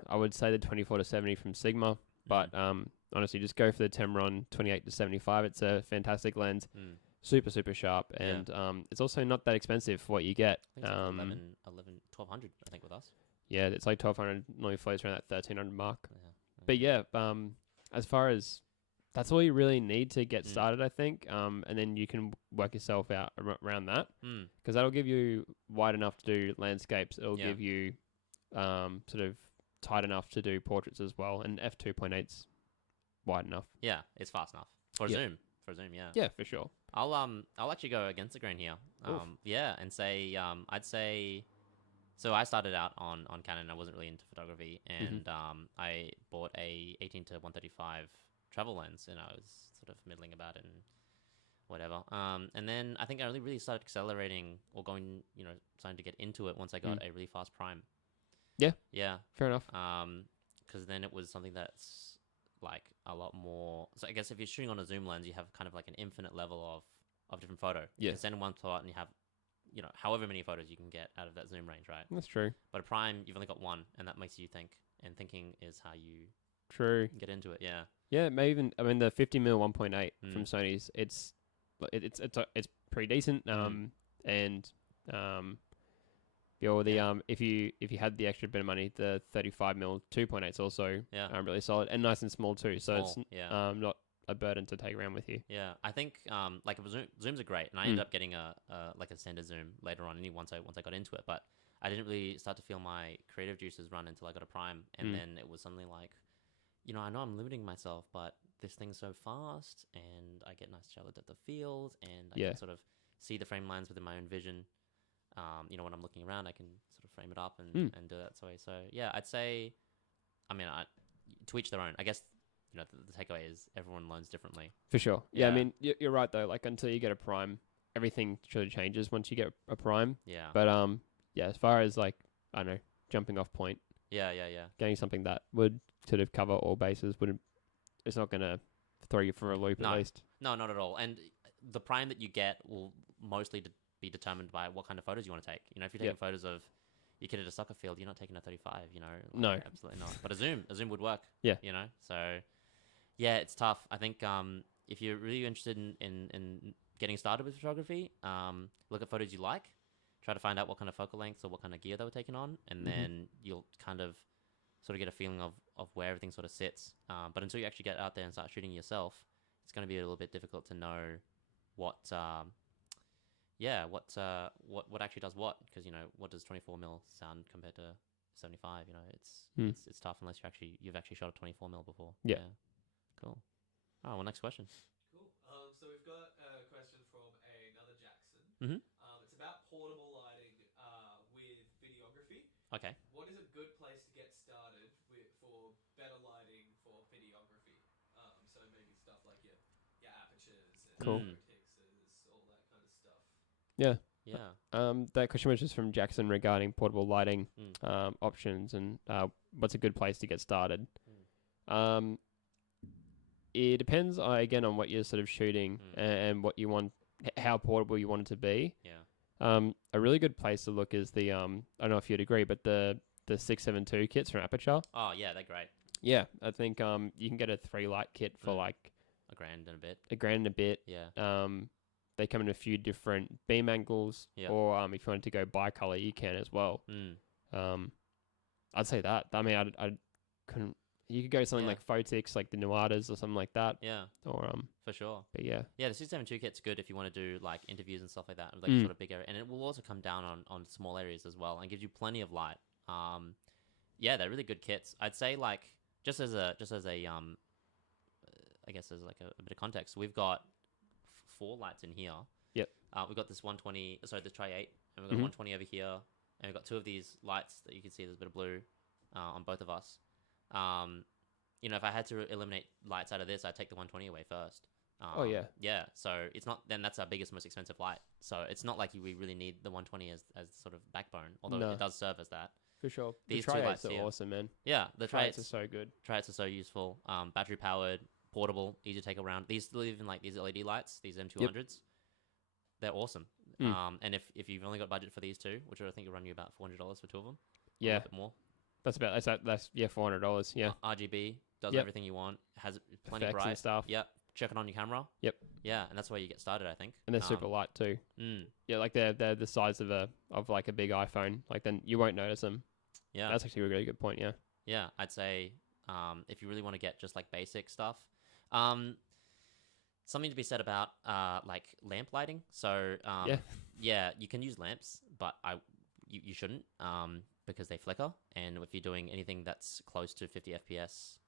I would say the 24-70 from Sigma. But honestly, just go for the Tamron 28-75. It's a fantastic lens. Super, super sharp, and it's also not that expensive for what you get. I think it's like 1,200, I think, with us. Yeah, it's like 1,200, normally floats around that 1,300 mark. Yeah. But yeah, as far as, that's all you really need to get started, I think, and then you can work yourself out around that, because that'll give you wide enough to do landscapes. It'll give you sort of tight enough to do portraits as well, and f2.8's wide enough. Yeah, it's fast enough for zoom. For zoom, yeah. Yeah, for sure. I'll actually go against the grain here. And say I'd say, so I started out on Canon. I wasn't really into photography, and I bought a 18-135 travel lens, and I was sort of middling about it and whatever. And then I think I really started accelerating or starting to get into it once I got a really fast prime. Yeah. Fair enough. Because then it was something that's like a lot more. So I guess if you're shooting on a zoom lens, you have kind of like an infinite level of different photo. You can send one shot and you have, however many photos you can get out of that zoom range, right? That's true. But a prime, you've only got one, and that makes you think, and thinking is how you get into it. Yeah. Yeah, maybe even, I mean, the 50mm 1.8 from Sony's, it's pretty decent. And if you had the extra bit of money, the 35mm 2.8 is also really solid and nice and small too. So it's not a burden to take around with you. Yeah, I think like zooms are great, and I ended up getting a standard zoom later on. Once I got into it, but I didn't really start to feel my creative juices run until I got a prime, and then it was something like, I know I'm limiting myself, but this thing's so fast, and I get nice shallow depth of field, and I can sort of see the frame lines within my own vision. When I'm looking around, I can sort of frame it up and do that way. So yeah, I'd say, to each their own. I guess the takeaway is everyone learns differently. For sure. Yeah, I mean, you're right though. Like until you get a prime, everything sort of changes once you get a prime. Yeah. But as far as like I don't know, jumping off point. Yeah. Getting something that would sort of cover all bases it's not gonna throw you for a loop at least. No, not at all. And the prime that you get will mostly be determined by what kind of photos you want to take. If you're taking photos of your kid at a soccer field, you're not taking a 35. No, absolutely not. But a zoom would work. Yeah. So yeah, it's tough. I think if you're really interested in getting started with photography, look at photos you like. try to find out what kind of focal lengths or what kind of gear they were taking on, and then you'll kind of sort of get a feeling of where everything sort of sits. But until you actually get out there and start shooting yourself, it's going to be a little bit difficult to know what actually does what, because what does 24mm sound compared to 75? It's tough unless you've actually shot a 24mm before. Yeah. Cool. Oh, well, next question. Cool. So we've got a question from another Jackson. Mm-hmm. It's about portable lighting with videography. Okay. What is a good place to get started for better lighting for videography? So maybe stuff like your apertures and Cool. photixes, all that kind of stuff. Yeah. Yeah. That question was just from Jackson regarding portable lighting options and what's a good place to get started. It depends again on what you're sort of shooting and what you want, how portable you want it to be. Yeah. A really good place to look is the I don't know if you'd agree, but the 672 kits from Aperture. Oh yeah, they're great. Yeah, I think you can get a 3 light kit for like $1 grand and a bit. Yeah. They come in a few different beam angles, or if you wanted to go bicolor, you can as well. I'd say that. I mean, I couldn't. You could go something like Photix, like the Nuadas or something like that. Yeah. Or for sure. But yeah. Yeah, the 672 kit's good if you want to do like interviews and stuff like that, like sort of big area, and it will also come down on small areas as well, and gives you plenty of light. Yeah, they're really good kits. I'd say like just as a I guess as like a bit of context, we've got 4 lights in here. Yep. We've got this 120, sorry, this Tri-8, and we've got 120 over here, and we've got 2 of these lights that you can see there's a bit of blue on both of us. If I had to eliminate lights out of this, I'd take the 120 away first. Yeah, so it's not, then that's our biggest, most expensive light. So it's not like we really need the 120 as sort of backbone, although it does serve as that. For sure. These the 2 Tri-8s lights are here. awesome, man. Yeah, the Tri-8s are so good. Tri-8s are so useful. Battery powered, portable, easy to take around. These still even like these LED lights, these M200s, they're awesome. And if you've only got budget for these 2, which I think will run you about $400 for 2 of them. Yeah. A little bit more. That's $400. Yeah. RGB does everything you want. Has plenty Effects bright and stuff. Yep. Check it on your camera. Yep. Yeah, and that's where you get started, I think. And they're super light too. Yeah, like they're the size of like a big iPhone. Like then you won't notice them. Yeah. That's actually a really good point. Yeah. Yeah, I'd say if you really want to get just like basic stuff, something to be said about like lamp lighting. So yeah, you can use lamps, but you shouldn't because they flicker, and if you're doing anything that's close to 50 FPS,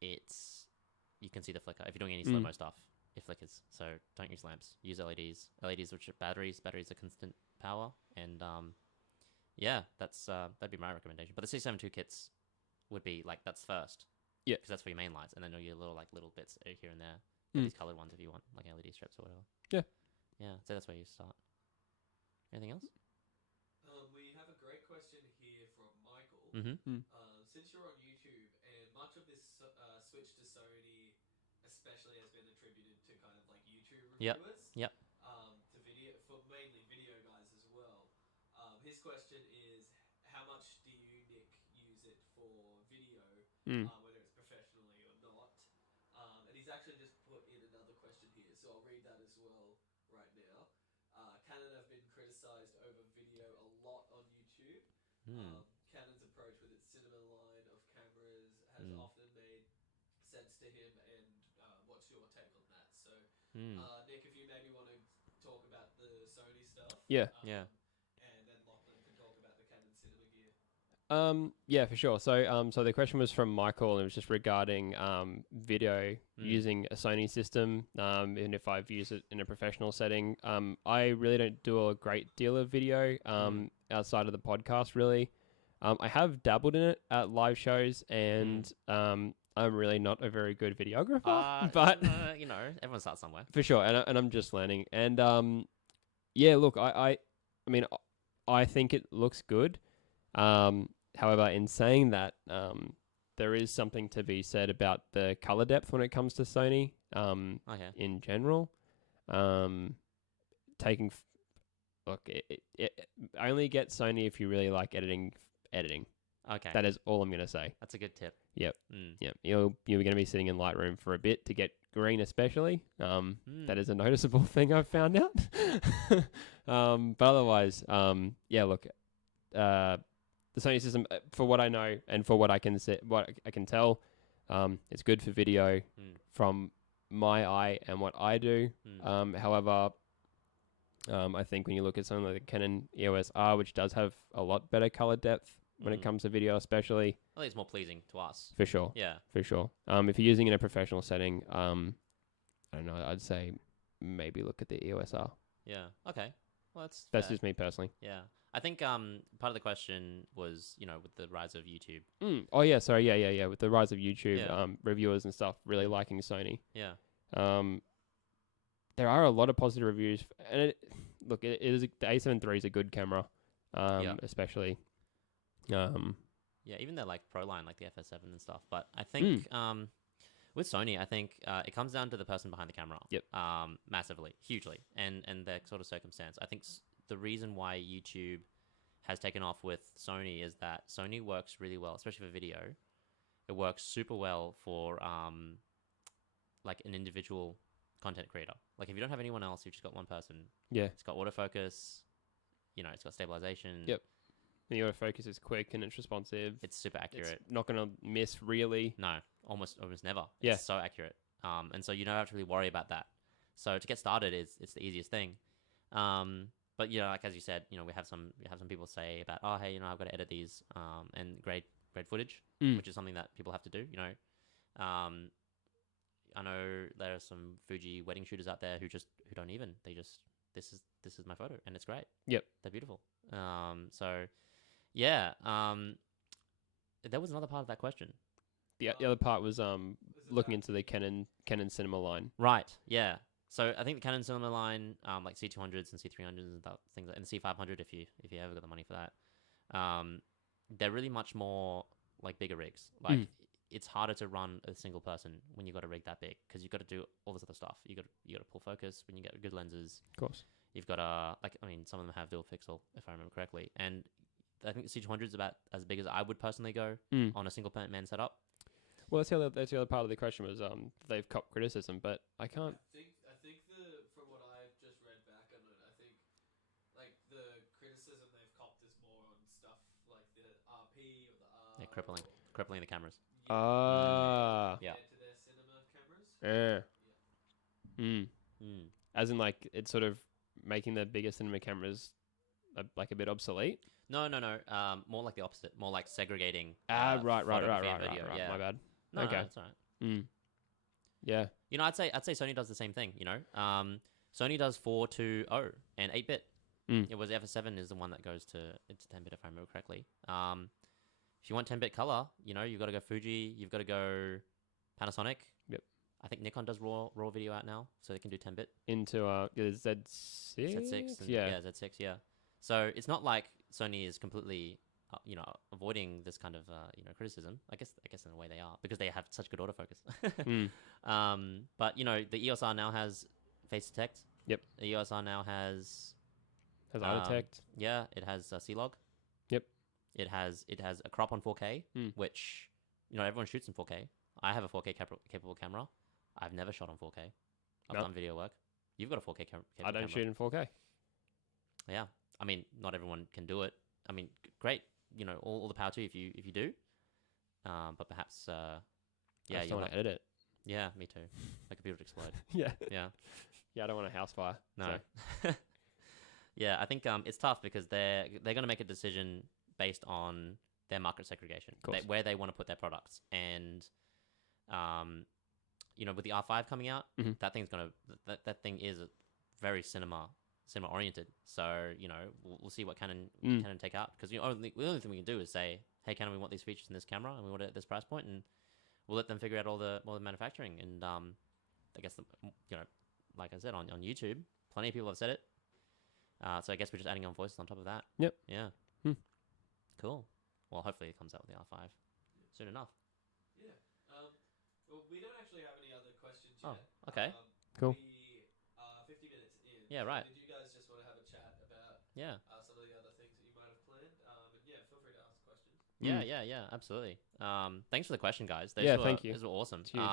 you can see the flicker. If you're doing any slow-mo stuff, it flickers. So don't use lamps. Use LEDs. LEDs, which are batteries. Batteries are constant power, and yeah, that'd be my recommendation. But the 672 kits would be like that's first. Yeah, because that's for your main lights, and then your little bits here and there. These colored ones if you want, like LED strips or whatever. Yeah. Yeah, so that's where you start. Anything else? We have a great question here from Michael. Since you're on YouTube, and much of this switch to Sony especially has been attributed to kind of like YouTube reviewers. Yep. To video, for mainly video guys as well. His question is, how much do you, Nick, use it for video, whether it's professionally or not? And he's actually just put in another question here, so I'll read that as well right now. Canon have been criticized over video a lot on YouTube. Canon's approach with its cinema line of cameras has often made sense to him, and what's your take on that? So, Nick, if you maybe want to talk about the Sony stuff. Yeah. And then Lachlan can talk about the Canon cinema gear. Yeah, for sure. So the question was from Michael, and it was just regarding video using a Sony system, and if I've used it in a professional setting. I really don't do a great deal of video outside of the podcast, really. I have dabbled in it at live shows, and I'm really not a very good videographer, but everyone starts somewhere. For sure, and I'm just learning. And yeah, look, I mean, I think it looks good. However, in saying that, there is something to be said about the color depth when it comes to Sony. In general, I only get Sony if you really like editing. Okay, that is all I'm gonna say. That's a good tip. Yep. Yep. You're going to be sitting in Lightroom for a bit to get green especially. That is a noticeable thing I've found out. But otherwise, yeah, look, the Sony system, for what I know and for what I can what I can tell, it's good for video from my eye and what I do. However, I think when you look at something like the Canon EOS R, which does have a lot better color depth when it comes to video, especially. I think it's more pleasing to us. For sure. Yeah. For sure. If you're using it in a professional setting, I don't know, I'd say maybe look at the EOS R. Yeah. Okay. Well, that's just me personally. Yeah. I think part of the question was, with the rise of YouTube. Oh, yeah. Sorry. Yeah. With the rise of YouTube, reviewers and stuff really liking Sony. Yeah. There are a lot of positive reviews. And it is the A7 III is a good camera, especially. Yeah, even their like Pro line, like the FS7 and stuff. But I think with Sony, I think it comes down to the person behind the camera. Yep. Massively, hugely, and their sort of circumstance. I think the reason why YouTube has taken off with Sony is that Sony works really well, especially for video. It works super well for like an individual content creator. Like if you don't have anyone else, you've just got one person. Yeah. It's got autofocus. It's got stabilization. Yep. And the autofocus is quick and it's responsive. It's super accurate. It's not going to miss really. No, almost never. Yeah. It's so accurate. And so you don't have to really worry about that. So to get started, it's the easiest thing. But like as you said, we have some people say about, oh hey, I've got to edit these and grade footage, which is something that people have to do. I know there are some Fuji wedding shooters out there who don't even. They just this is my photo and it's great. Yep, they're beautiful. So yeah. There was another part of that question. The other part was looking into the Canon cinema line. Right. Yeah. So I think the Canon cinema line, like C200s and C300s and things, and the C500 if you ever got the money for that, they're really much more like bigger rigs. Like it's harder to run a single person when you got a rig that big because you've got to do all this other stuff. You got to pull focus when you get good lenses. Of course. You've got some of them have dual pixel if I remember correctly, and I think the C200 is about as big as I would personally go on a single man setup. Well, that's the other part of the question was they've copped criticism, but I can't. I think from what I've just read back on it, I think like the criticism they've copped is more on stuff like the RP or the R. Yeah, crippling the cameras. Yeah. To their cinema cameras. As in, like, it's sort of making the bigger cinema cameras like a bit obsolete. No. More like the opposite. More like segregating. Right. Yeah. My bad. No, okay. No, that's all right. Yeah. I'd say Sony does the same thing. Sony does 420 and 8-bit. It was FS7 is the one that goes to 10-bit if I remember correctly. If you want 10-bit color, you've got to go Fuji. You've got to go Panasonic. Yep. I think Nikon does raw video out now, so they can do 10-bit. Into Z6. Z6. Z6. Yeah. So it's not like Sony is completely, avoiding this kind of, criticism. I guess in a way they are because they have such good autofocus. But the EOS R now has face detect. Yep. The EOS R now has eye detect. Yeah, it has C-Log. Yep. It has a crop on 4K, which everyone shoots in 4K. I have a 4K capable camera. I've never shot on 4K. I've done video work. You've got a 4K capable camera. I don't shoot in 4K. Yeah. I mean, not everyone can do it. I mean, great. All the power to you if you do. But perhaps, I just don't want to edit it. Yeah, me too. My computer would explode. Yeah. Yeah. Yeah, I don't want a house fire. No. So. Yeah, I think it's tough because they're going to make a decision based on their market segregation, where they want to put their products, and with the R5 coming out, that thing's that thing is very cinema oriented. So we'll see what Canon take out because the only thing we can do is say, hey Canon, we want these features in this camera and we want it at this price point, and we'll let them figure out all the manufacturing. And I guess like I said on YouTube, plenty of people have said it. So I guess we're just adding on voices on top of that. Yep. Yeah. Cool. Well, hopefully it comes out with the R5 soon enough. Yeah. Well, we don't actually have any other questions yet. Oh, okay. Cool. We are 50 minutes in. Yeah, right. Did you guys just want to have a chat about some of the other things that you might have planned? And yeah, feel free to ask questions. Yeah, absolutely. Thanks for the question, guys. Thank you. Those were awesome. It's huge.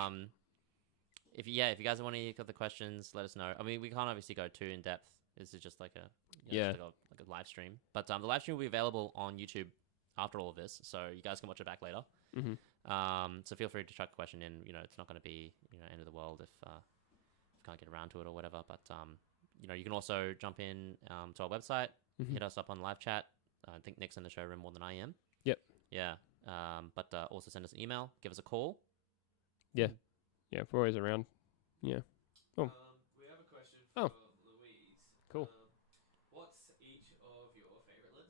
if you guys want any other questions, let us know. I mean, we can't obviously go too in depth. This is just like a just like a live stream. But the live stream will be available on YouTube after all of this, so you guys can watch it back later. So feel free to chuck a question in. It's not going to be end of the world if can't get around to it or whatever. But you can also jump in to our website, hit us up on live chat. I think Nick's in the showroom more than I am. Yep. Yeah. But also send us an email, give us a call. Yeah. Yeah, we're always around. Yeah. We have a question for Louise. Cool. What's each of your favorite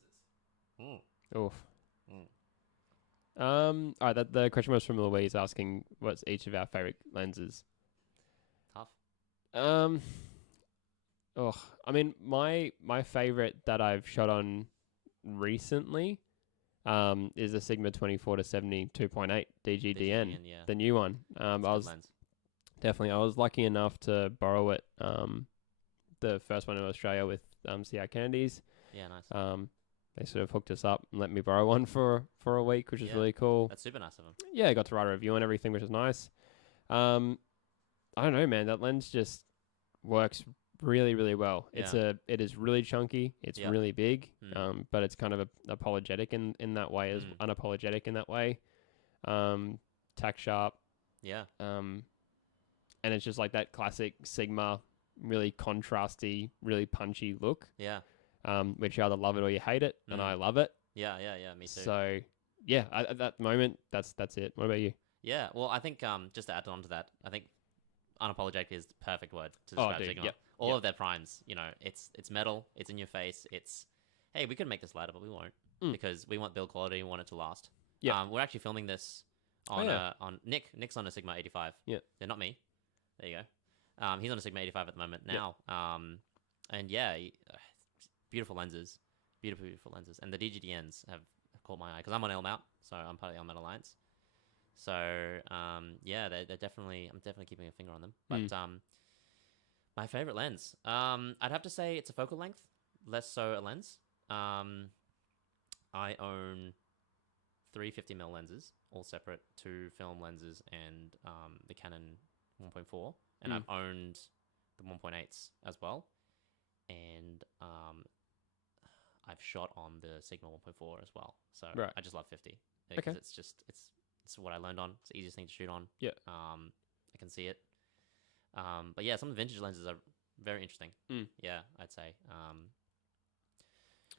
lenses? Oof. All right. The question was from Louise asking what's each of our favorite lenses. Tough. I mean, my favorite that I've shot on recently, is the Sigma 24-70 2.8 DGDN, the new one. I was lucky enough to borrow it. The first one in Australia with CI Candies. Yeah, nice. They sort of hooked us up and let me borrow one for a week, which is really cool. That's super nice of them. Yeah, I got to write a review and everything, which is nice. I don't know, man. That lens just works really, really well. Yeah. It is really chunky. It's really big. But it's kind of apologetic in that way, as unapologetic in that way. Tack sharp. Yeah. And it's just like that classic Sigma, really contrasty, really punchy look. Yeah. Which you either love it or you hate it, and I love it. Yeah, me too. So, yeah, at that moment, that's it. What about you? Yeah, well, I think just to add on to that, I think unapologetic is the perfect word to describe Sigma. Yep. All of their primes, it's metal, it's in your face, hey, we could make this lighter, but we won't because we want build quality, we want it to last. Yeah. We're actually filming this on Nick's on a Sigma 85. Yeah. They're not me. There you go. He's on a Sigma 85 at the moment now. And yeah, beautiful lenses, beautiful lenses, and the DGDNs have caught my eye because I'm on L Mount, so I'm part of the L Mount Alliance. So yeah, they're definitely, I'm definitely keeping a finger on them. But my favorite lens, I'd have to say it's a focal length, less so a lens. I own 3 50mm lenses, all separate, 2 film lenses, and the Canon 1.4, and I've owned the 1.8s as well, and I've shot on the Sigma 1.4 as well. So I just love 50 because it's what I learned on. It's the easiest thing to shoot on. Yeah. I can see it. But yeah, some of the vintage lenses are very interesting. Yeah, I'd say.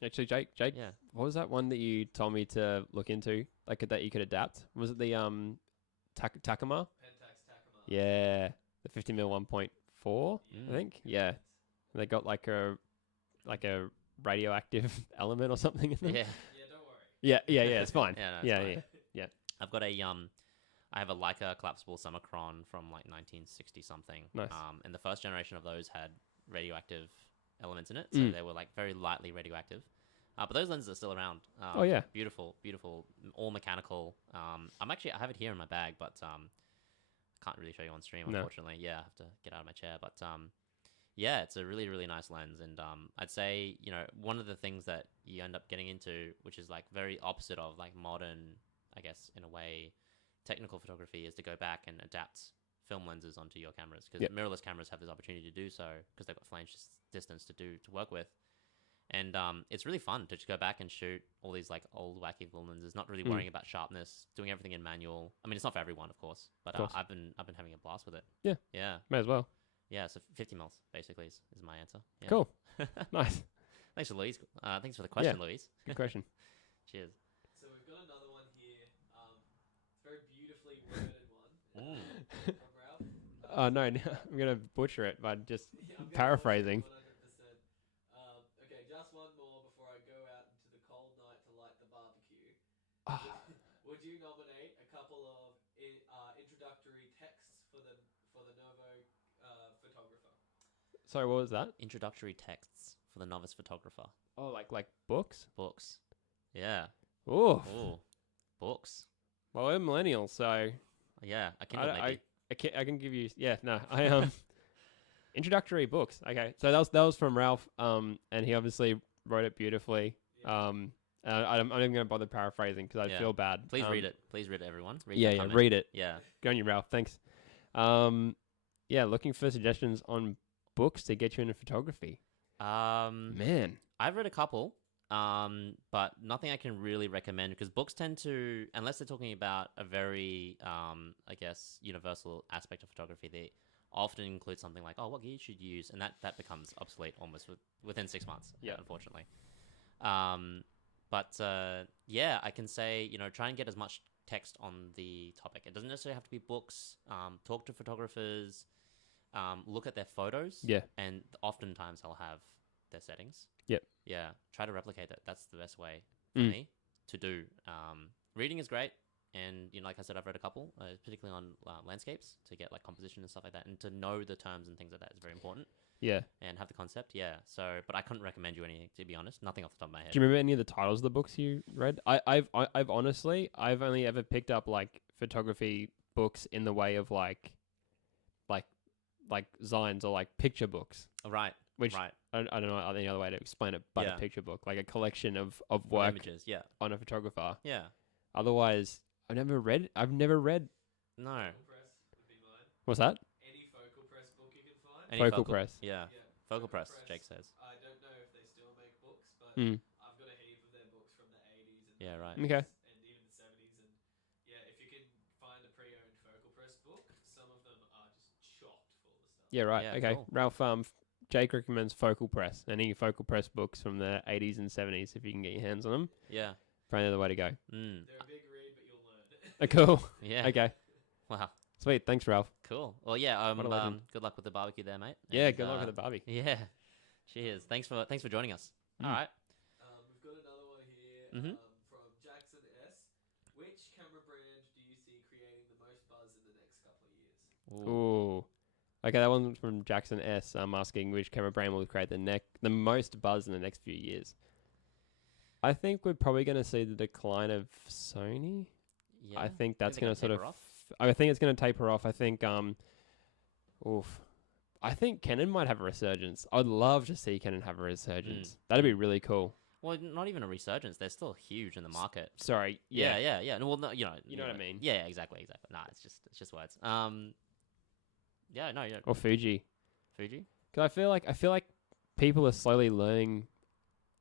Actually, Jake, yeah. What was that one that you told me to look into, like that you could adapt? Was it the Takama? Pentax Takama. Yeah, the 50mm 1.4, I think. Yeah, they got like a radioactive element or something in them. Yeah. Yeah, don't worry. Yeah, it's fine. Yeah. I've got I have a Leica collapsible Summicron from like 1960 something. Nice. And the first generation of those had radioactive elements in it, so they were like very lightly radioactive. But those lenses are still around. Beautiful, all mechanical. I have it here in my bag, but can't really show you on stream, unfortunately. No. Yeah, I have to get out of my chair. But yeah, it's a really, really nice lens. And I'd say, one of the things that you end up getting into, which is like very opposite of like modern, I guess, in a way, technical photography, is to go back and adapt film lenses onto your cameras, because mirrorless cameras have this opportunity to do so because they've got flange distance to work with. And it's really fun to just go back and shoot all these like old wacky film lenses, not really worrying about sharpness, doing everything in manual. I mean, it's not for everyone, of course, but I've been having a blast with it. Yeah. May as well. Yeah, so 50mm basically is my answer. Yeah. Cool. Nice. Thanks for Louise. Thanks for the question, Louise. Good question. Cheers. So we've got another one here. It's a very beautifully worded one. From Ralph. Oh no, I'm gonna butcher it by just paraphrasing. 100%. Okay, just one more before I go out into the cold night to light the barbecue. Would you nominate a couple of introductory texts for the Novo photographer? Sorry, what was that? Introductory texts for the novice photographer. Oh, like books? Books. Yeah. Ooh. Books. Well, we're millennials, so yeah, I can give you introductory books. Okay, so that was from Ralph, and he obviously wrote it beautifully. I'm not even going to bother paraphrasing because I feel bad. Please read it. Please read it, everyone. Read it. Yeah. Go on you, Ralph. Thanks. looking for suggestions on books to get you into photography. Man. I've read a couple, but nothing I can really recommend because books tend to, unless they're talking about a very, I guess, universal aspect of photography, they often include something like, oh, what gear you should use, and that becomes obsolete almost within 6 months, unfortunately. But I can say, try and get as much text on the topic. It doesn't necessarily have to be books. Talk to photographers, look at their photos. Yeah. And oftentimes I'll have their settings. Yep. Yeah. Try to replicate that. That's the best way for me to do. Reading is great. And, like I said, I've read a couple, particularly on landscapes to get like composition and stuff like that. And to know the terms and things like that is very important. Yeah. And have the concept. Yeah. So, but I couldn't recommend you anything, to be honest. Nothing off the top of my head. Do you remember any of the titles of the books you read? I've honestly, I've only ever picked up like photography books in the way of like Zines or like picture books. Right. Which right. I don't know any other way to explain it, but Yeah. a picture book, like a collection of work Images. Yeah. on a photographer. Yeah. Otherwise, I've never read. No. Focal press would be mine. What's that? Any focal press book you can find. Any Focal press. Yeah. Yeah. Focal press, Jake says. I don't know if they still make books, but Mm. I've got a heap of their books from the 80s and Yeah, right. Okay. and even the 70s. And yeah, if you can find a pre-owned focal press book, some of them are just chocked full of stuff. Yeah, right. Yeah, Okay. cool. Ralph, Jake recommends Focal Press. Any Focal Press books from the 80s and 70s, if you can get your hands on them, Yeah. probably the way to go. Mm. They're a big read, but you'll learn. Cool. Yeah. Okay. Wow. Sweet. Thanks, Ralph. Cool. Well, yeah. What a legend. Good luck with the barbecue there, mate. Yeah. And, Good luck with the barbie. Yeah. Cheers. Thanks for joining us. Mm. All right. We've got another one here Mhm. from Jackson S. Which camera brand do you see creating the most buzz in the next couple of years? Ooh. Okay, that one's from Jackson S. I'm asking which camera brand will create the most buzz in the next few years. I think we're probably going to see the decline of Sony. Yeah. I think that's they're going to sort of. taper off? I think it's going to taper off. I think. I think Canon might have a resurgence. I'd love to see Canon have a resurgence. That'd be really cool. Well, not even a resurgence. They're still huge in the market. Sorry. Yeah. Yeah. Yeah. No, well, no, You know what I mean? Yeah. Exactly. Nah, it's just words. Yeah. No. Yeah. Or Fuji. Fuji. Because I feel like people are slowly learning.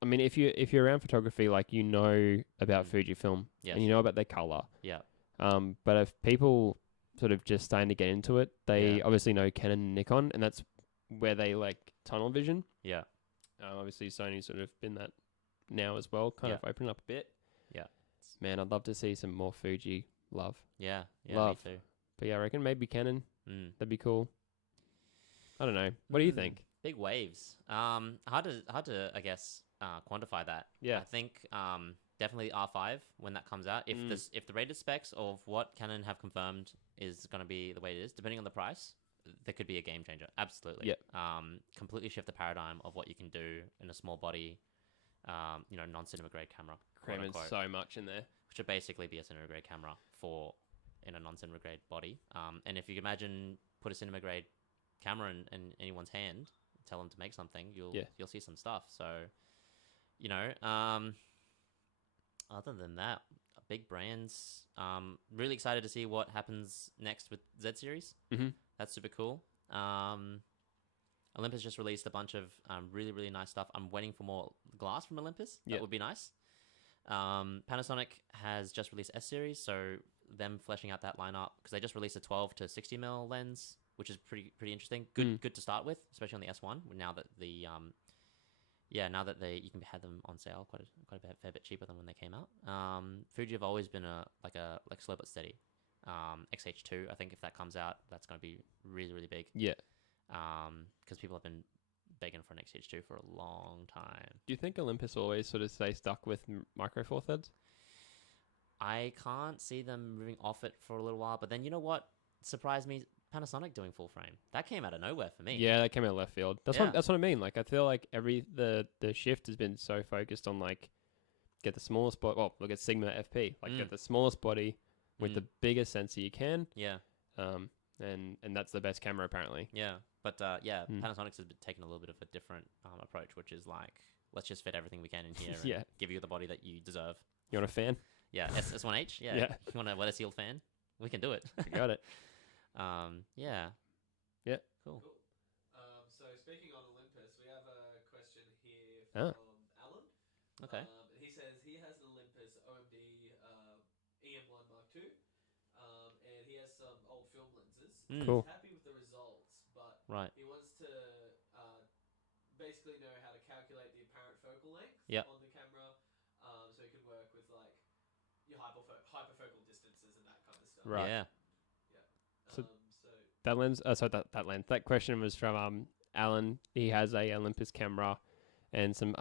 I mean, if you're around photography, like you know about Fujifilm Yes. and you know about their color. Yeah. But if people sort of just starting to get into it, they Yeah. obviously know Canon and Nikon, and that's where they like tunnel vision. Yeah. Obviously Sony's sort of been that now as well, kind Yeah. of opening up a bit. Yeah. Man, I'd love to see some more Fuji love. Yeah. Yeah. Love. Me too. But yeah, I reckon maybe Canon. Mm. That'd be cool. I don't know. What do you think? Big waves. Hard to I guess quantify that. Yeah. I think definitely R5 when that comes out. If the rated specs of what Canon have confirmed is going to be the way it is, depending on the price, there could be a game changer. Absolutely. Yeah. Completely shift the paradigm of what you can do in a small body, non-cinema grade camera. quote Cramming unquote, so much in there. which would basically be a cinema grade camera in a non-cinema grade body. And if you can imagine put a cinema grade camera in anyone's hand, tell them to make something, you'll see some stuff. So, other than that, big brands. Really excited to see what happens next with Z series. Mm-hmm. That's super cool. Olympus just released a bunch of really, really nice stuff. I'm waiting for more glass from Olympus. That would be nice. Panasonic has just released S series, so them fleshing out that lineup because they just released a 12 to 60 mm lens, which is pretty interesting. Good to start with, especially on the S1. Now that you can have them on sale quite a fair bit cheaper than when they came out. Fuji have always been a slow but steady. XH2, I think if that comes out, that's going to be really, really big. Yeah. Because people have been begging for an XH2 for a long time. Do you think Olympus always sort of stay stuck with micro four thirds? I can't see them moving off it for a little while, but then you know what surprised me? Panasonic doing full frame. That came out of nowhere for me. Yeah, that came out of left field. That's what I mean. Like I feel like the shift has been so focused on like get the smallest body. Well, look at Sigma FP. Like get the smallest body with the biggest sensor you can. Yeah. And that's the best camera apparently. Yeah. But Panasonic's has taken a little bit of a different approach, which is like let's just fit everything we can in here and give you the body that you deserve. You want a fan? Yeah, S1H. Yeah. You want a weather sealed fan? We can do it. You got it. Yeah. Yeah. Cool. Cool. So speaking on Olympus, we have a question here Ah. from Alan. Okay. And he says he has an Olympus OMD EM1 Mark II, and he has some old film lenses. Mm. Cool. He's happy with the results, but Right. he wants to basically know how to calculate the apparent focal length Yep. on the camera, so he can work with like your hyperfocal distances and that kind of stuff. Right. Yeah. Yeah. So- So That lens. That lens. That question was from Alan. He has a Olympus camera and some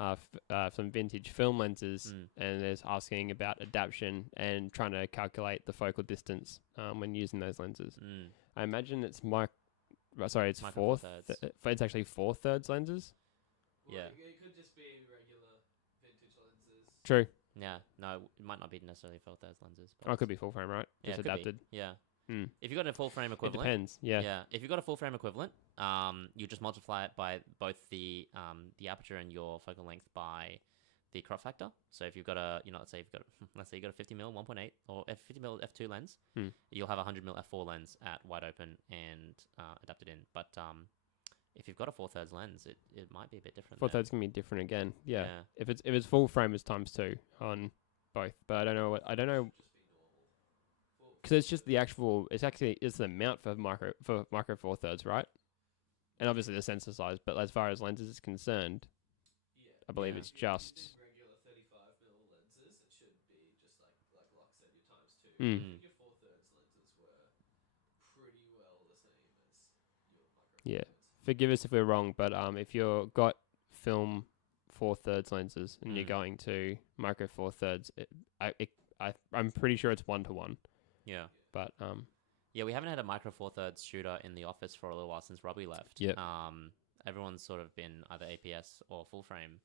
vintage film lenses, Mm. and is asking about adaptation and trying to calculate the focal distance when using those lenses. Mm. I imagine it's it's Micro four. Four Thirds. It's actually 4/3 lenses. well, Yeah. it could just be regular vintage lenses. True. Yeah. No, it might not be necessarily full thirds lenses. But Oh, it could be full frame, right? yeah, Just it could be. adapted. Yeah. Hmm. If you've got a full frame It equivalent. depends. Yeah. Yeah. If you've got a full frame equivalent, you just multiply it by both the aperture and your focal length by the crop factor. So if you've got a, let's say you've got a 50 mm 1.8 or 50 mm f2 lens, you'll have a 100 mm f4 lens at wide open and adapted in. But if you've got a 4/3 lens, it might be a bit different. 4/3 can be different again. Yeah. Yeah. If it's full frame, it's ×2 on both. But I don't know Just be normal. because it's just the actual. It's the mount for micro 4/3, right? And obviously the sensor size. But as far as lenses is concerned, Yeah. I believe Yeah. it's If you just. did regular 35mm lenses, it should be just like Lux said, your ×2. Mm. I think your 4/3 lenses were pretty well the same as your micro. Yeah. Four Thirds. Forgive us if we're wrong, but if you've got film 4/3 lenses and you're going to micro 4/3, I'm pretty sure it's 1:1. Yeah. But Yeah, we haven't had a micro 4/3 shooter in the office for a little while since Robbie left. Yep. Everyone's sort of been either APS or full frame.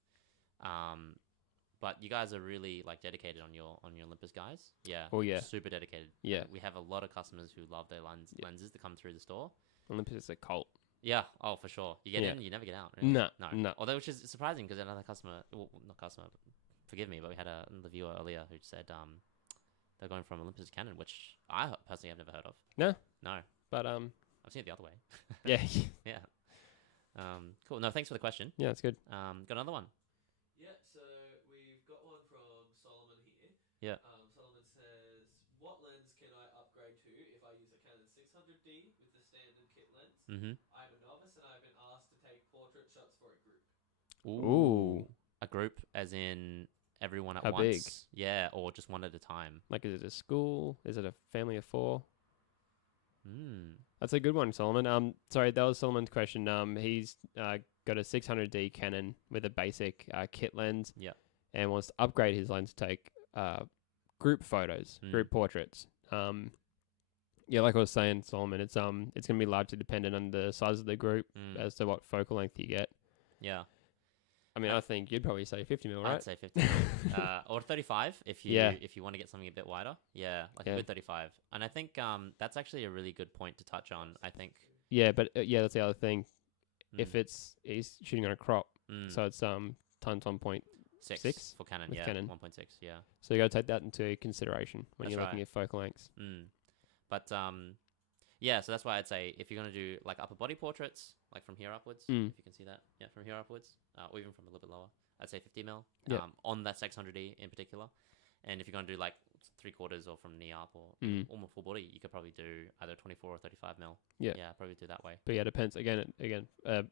But you guys are really like dedicated on your Olympus guys. Yeah. Oh, yeah. Super dedicated. Yeah. We have a lot of customers who love their lenses to come through the store. Olympus is a cult. Yeah. Oh, for sure. You get Yeah. in, you never get out. Really. No. Although, which is surprising because another customer, well, not customer, forgive me, but we had another viewer earlier who said they're going from Olympus to Canon, which I personally have never heard of. No. No. But I've seen it the other way. yeah. Yeah. Cool. No, thanks for the question. Yeah, it's good. Got another one. Yeah, so we've got one from Solomon here. Yeah. Solomon says, what lens can I upgrade to if I use a Canon 600D with the standard kit lens? Mm-hmm. I'm a novice and I've been asked to take portrait shots for a group. Ooh. A group, as in everyone at How once. big? Yeah, or just one at a time. Like, is it a school? Is it a family of 4? Hmm. That's a good one, Solomon. Sorry, that was Solomon's question. He's got a 600D Canon with a basic kit lens. Yeah. And wants to upgrade his lens to take group photos, group portraits. Yeah, like I was saying, Solomon, it's gonna be largely dependent on the size of the group as to what focal length you get. Yeah. I mean, I think you'd probably say 50mm, right? I'd say 50 or 35 if you want to get something a bit wider. Yeah, like a good 35. And I think that's actually a really good point to touch on. I think. Yeah, but that's the other thing. If he's shooting on a crop, so it's times 1.6 for Canon, with yeah, Canon. 1.6, yeah. So you got to take that into consideration when you're looking at focal lengths. But yeah, so that's why I'd say if you're gonna do like upper body portraits, like from here upwards, if you can see that, yeah, from here upwards, or even from a little bit lower, I'd say 50mm on that 600D in particular. And if you're gonna do like 3/4 or from knee up or almost full body, you could probably do either 24 or 35mm. Yeah, probably do that way. But yeah, it depends. Again,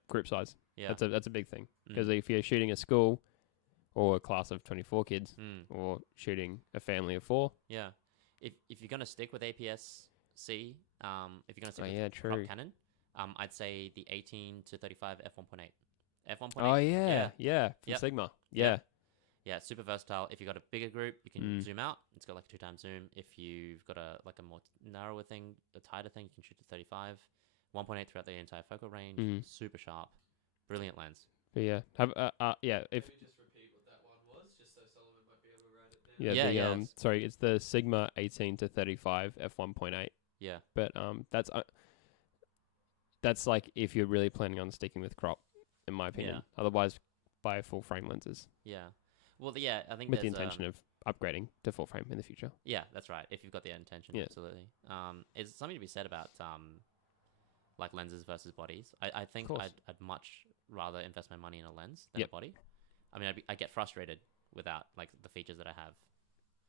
group size. Yeah, that's a big thing because if you're shooting a school or a class of 24 kids or shooting a family of 4, yeah. If you're gonna stick with APS-C, if you're gonna stick with true. crop Canon, I'd say the 18 to 35 f1.8. F1.8. Oh yeah, from Sigma. Yeah. Yeah, super versatile. If you've got a bigger group, you can zoom out. It's got like a 2x zoom. If you've got a more narrower thing, a tighter thing, you can shoot to 35. 1.8 throughout the entire focal range. Super sharp. Brilliant lens. But yeah. If Maybe just repeat what that one was, just so Solomon might be able to write it down. yeah, sorry, it's the Sigma 18 to 35 f1.8. Yeah. But that's like if you're really planning on sticking with crop, in my opinion. Yeah. Otherwise, buy full frame lenses. Yeah. Well, yeah, I think with the there's, intention of upgrading to full frame in the future. Yeah, that's right. If you've got the intention, absolutely. It's something to be said about like lenses versus bodies. I think course. I'd much rather invest my money in a lens than Yep. a body. I mean, I get frustrated without like the features that I have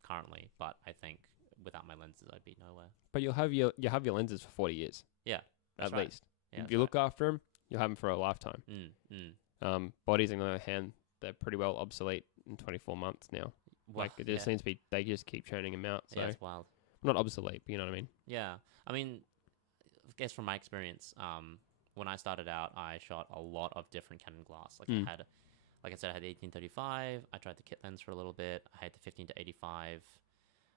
currently, but I think without my lenses, I'd be nowhere. But you'll have your lenses for 40 years. Yeah, that's at right. least. Yeah, If you look after them, you'll have them for a lifetime. Bodies, on the other hand, they're pretty well obsolete in 24 months now. Well, Like it just seems to be, they just keep churning them out. So yeah, it's wild. not obsolete, but you know what I mean. Yeah, I mean, I guess from my experience, when I started out, I shot a lot of different Canon glass. Like I had, like I said, I had the 1835. I tried the kit lens for a little bit. I had the 15 to 85.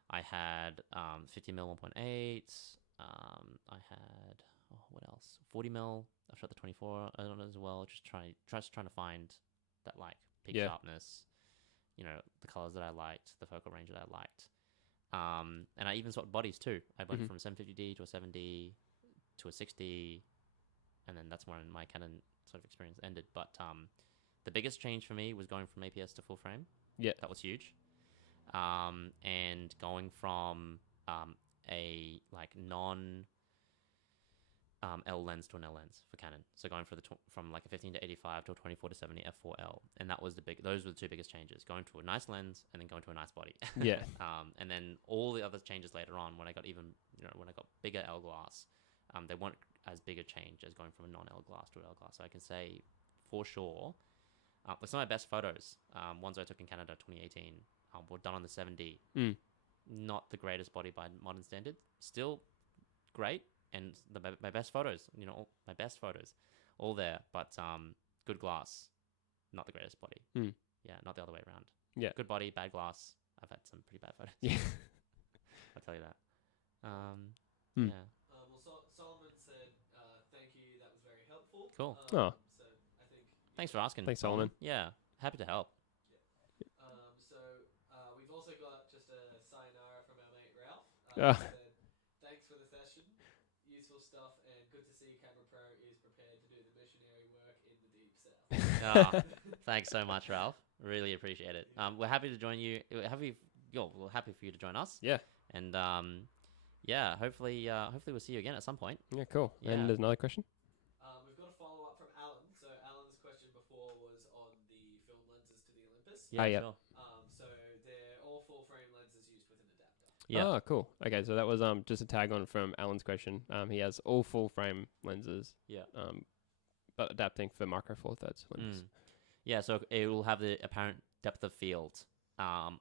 I had 50mm 1.8. I had what else? 40mm. I've shot the 24 on it as well. Just trying to find that like peak sharpness. You know, the colors that I liked, the focal range that I liked. And I even swapped bodies too. I went from 750D to a 7D to a 60, and then that's when my Canon sort of experience ended. But the biggest change for me was going from APS to full frame. Yeah, that was huge. And going from a like non L lens to an L lens for Canon. So going from like a 15 to 85 to a 24 to 70 f4L, and that was those were the two biggest changes: going to a nice lens and then going to a nice body. Yeah. And then all the other changes later on when I got when I got bigger L glass, they weren't as big a change as going from a non L glass to an L glass. So I can say for sure, with some of my best photos, ones I took in Canada 2018, were done on the 7D. Not the greatest body by modern standards, still great. And my best photos, my best photos, all there. But good glass, not the greatest body. Yeah, not the other way around. Yeah, good body, bad glass. I've had some pretty bad photos. Yeah, I'll tell you that. Yeah. Well, Solomon said, "Thank you. That was very helpful." Cool. So I think. Thanks for asking. Thanks, Solomon. Yeah, happy to help. We've also got just a sayonara from our mate Ralph. Ah. Said, "Thanks for the session. Useful stuff, and good to see CameraPro is prepared to do the missionary work in the deep south." Thanks so much, Ralph. Really appreciate it. We're happy to join you. We're happy for you to join us. Yeah. And hopefully we'll see you again at some point. Yeah, cool. Yeah. And there's another question. We've got a follow up from Alan. So Alan's question before was on the film lenses to the Olympus. Yeah, yeah. sure. So they're all full frame lenses used with an adapter. Yeah. Oh, cool. Okay, so that was just a tag on from Alan's question. He has all full frame lenses. Yeah. But adapting for micro four thirds lenses. Yeah, so it will have the apparent depth of field and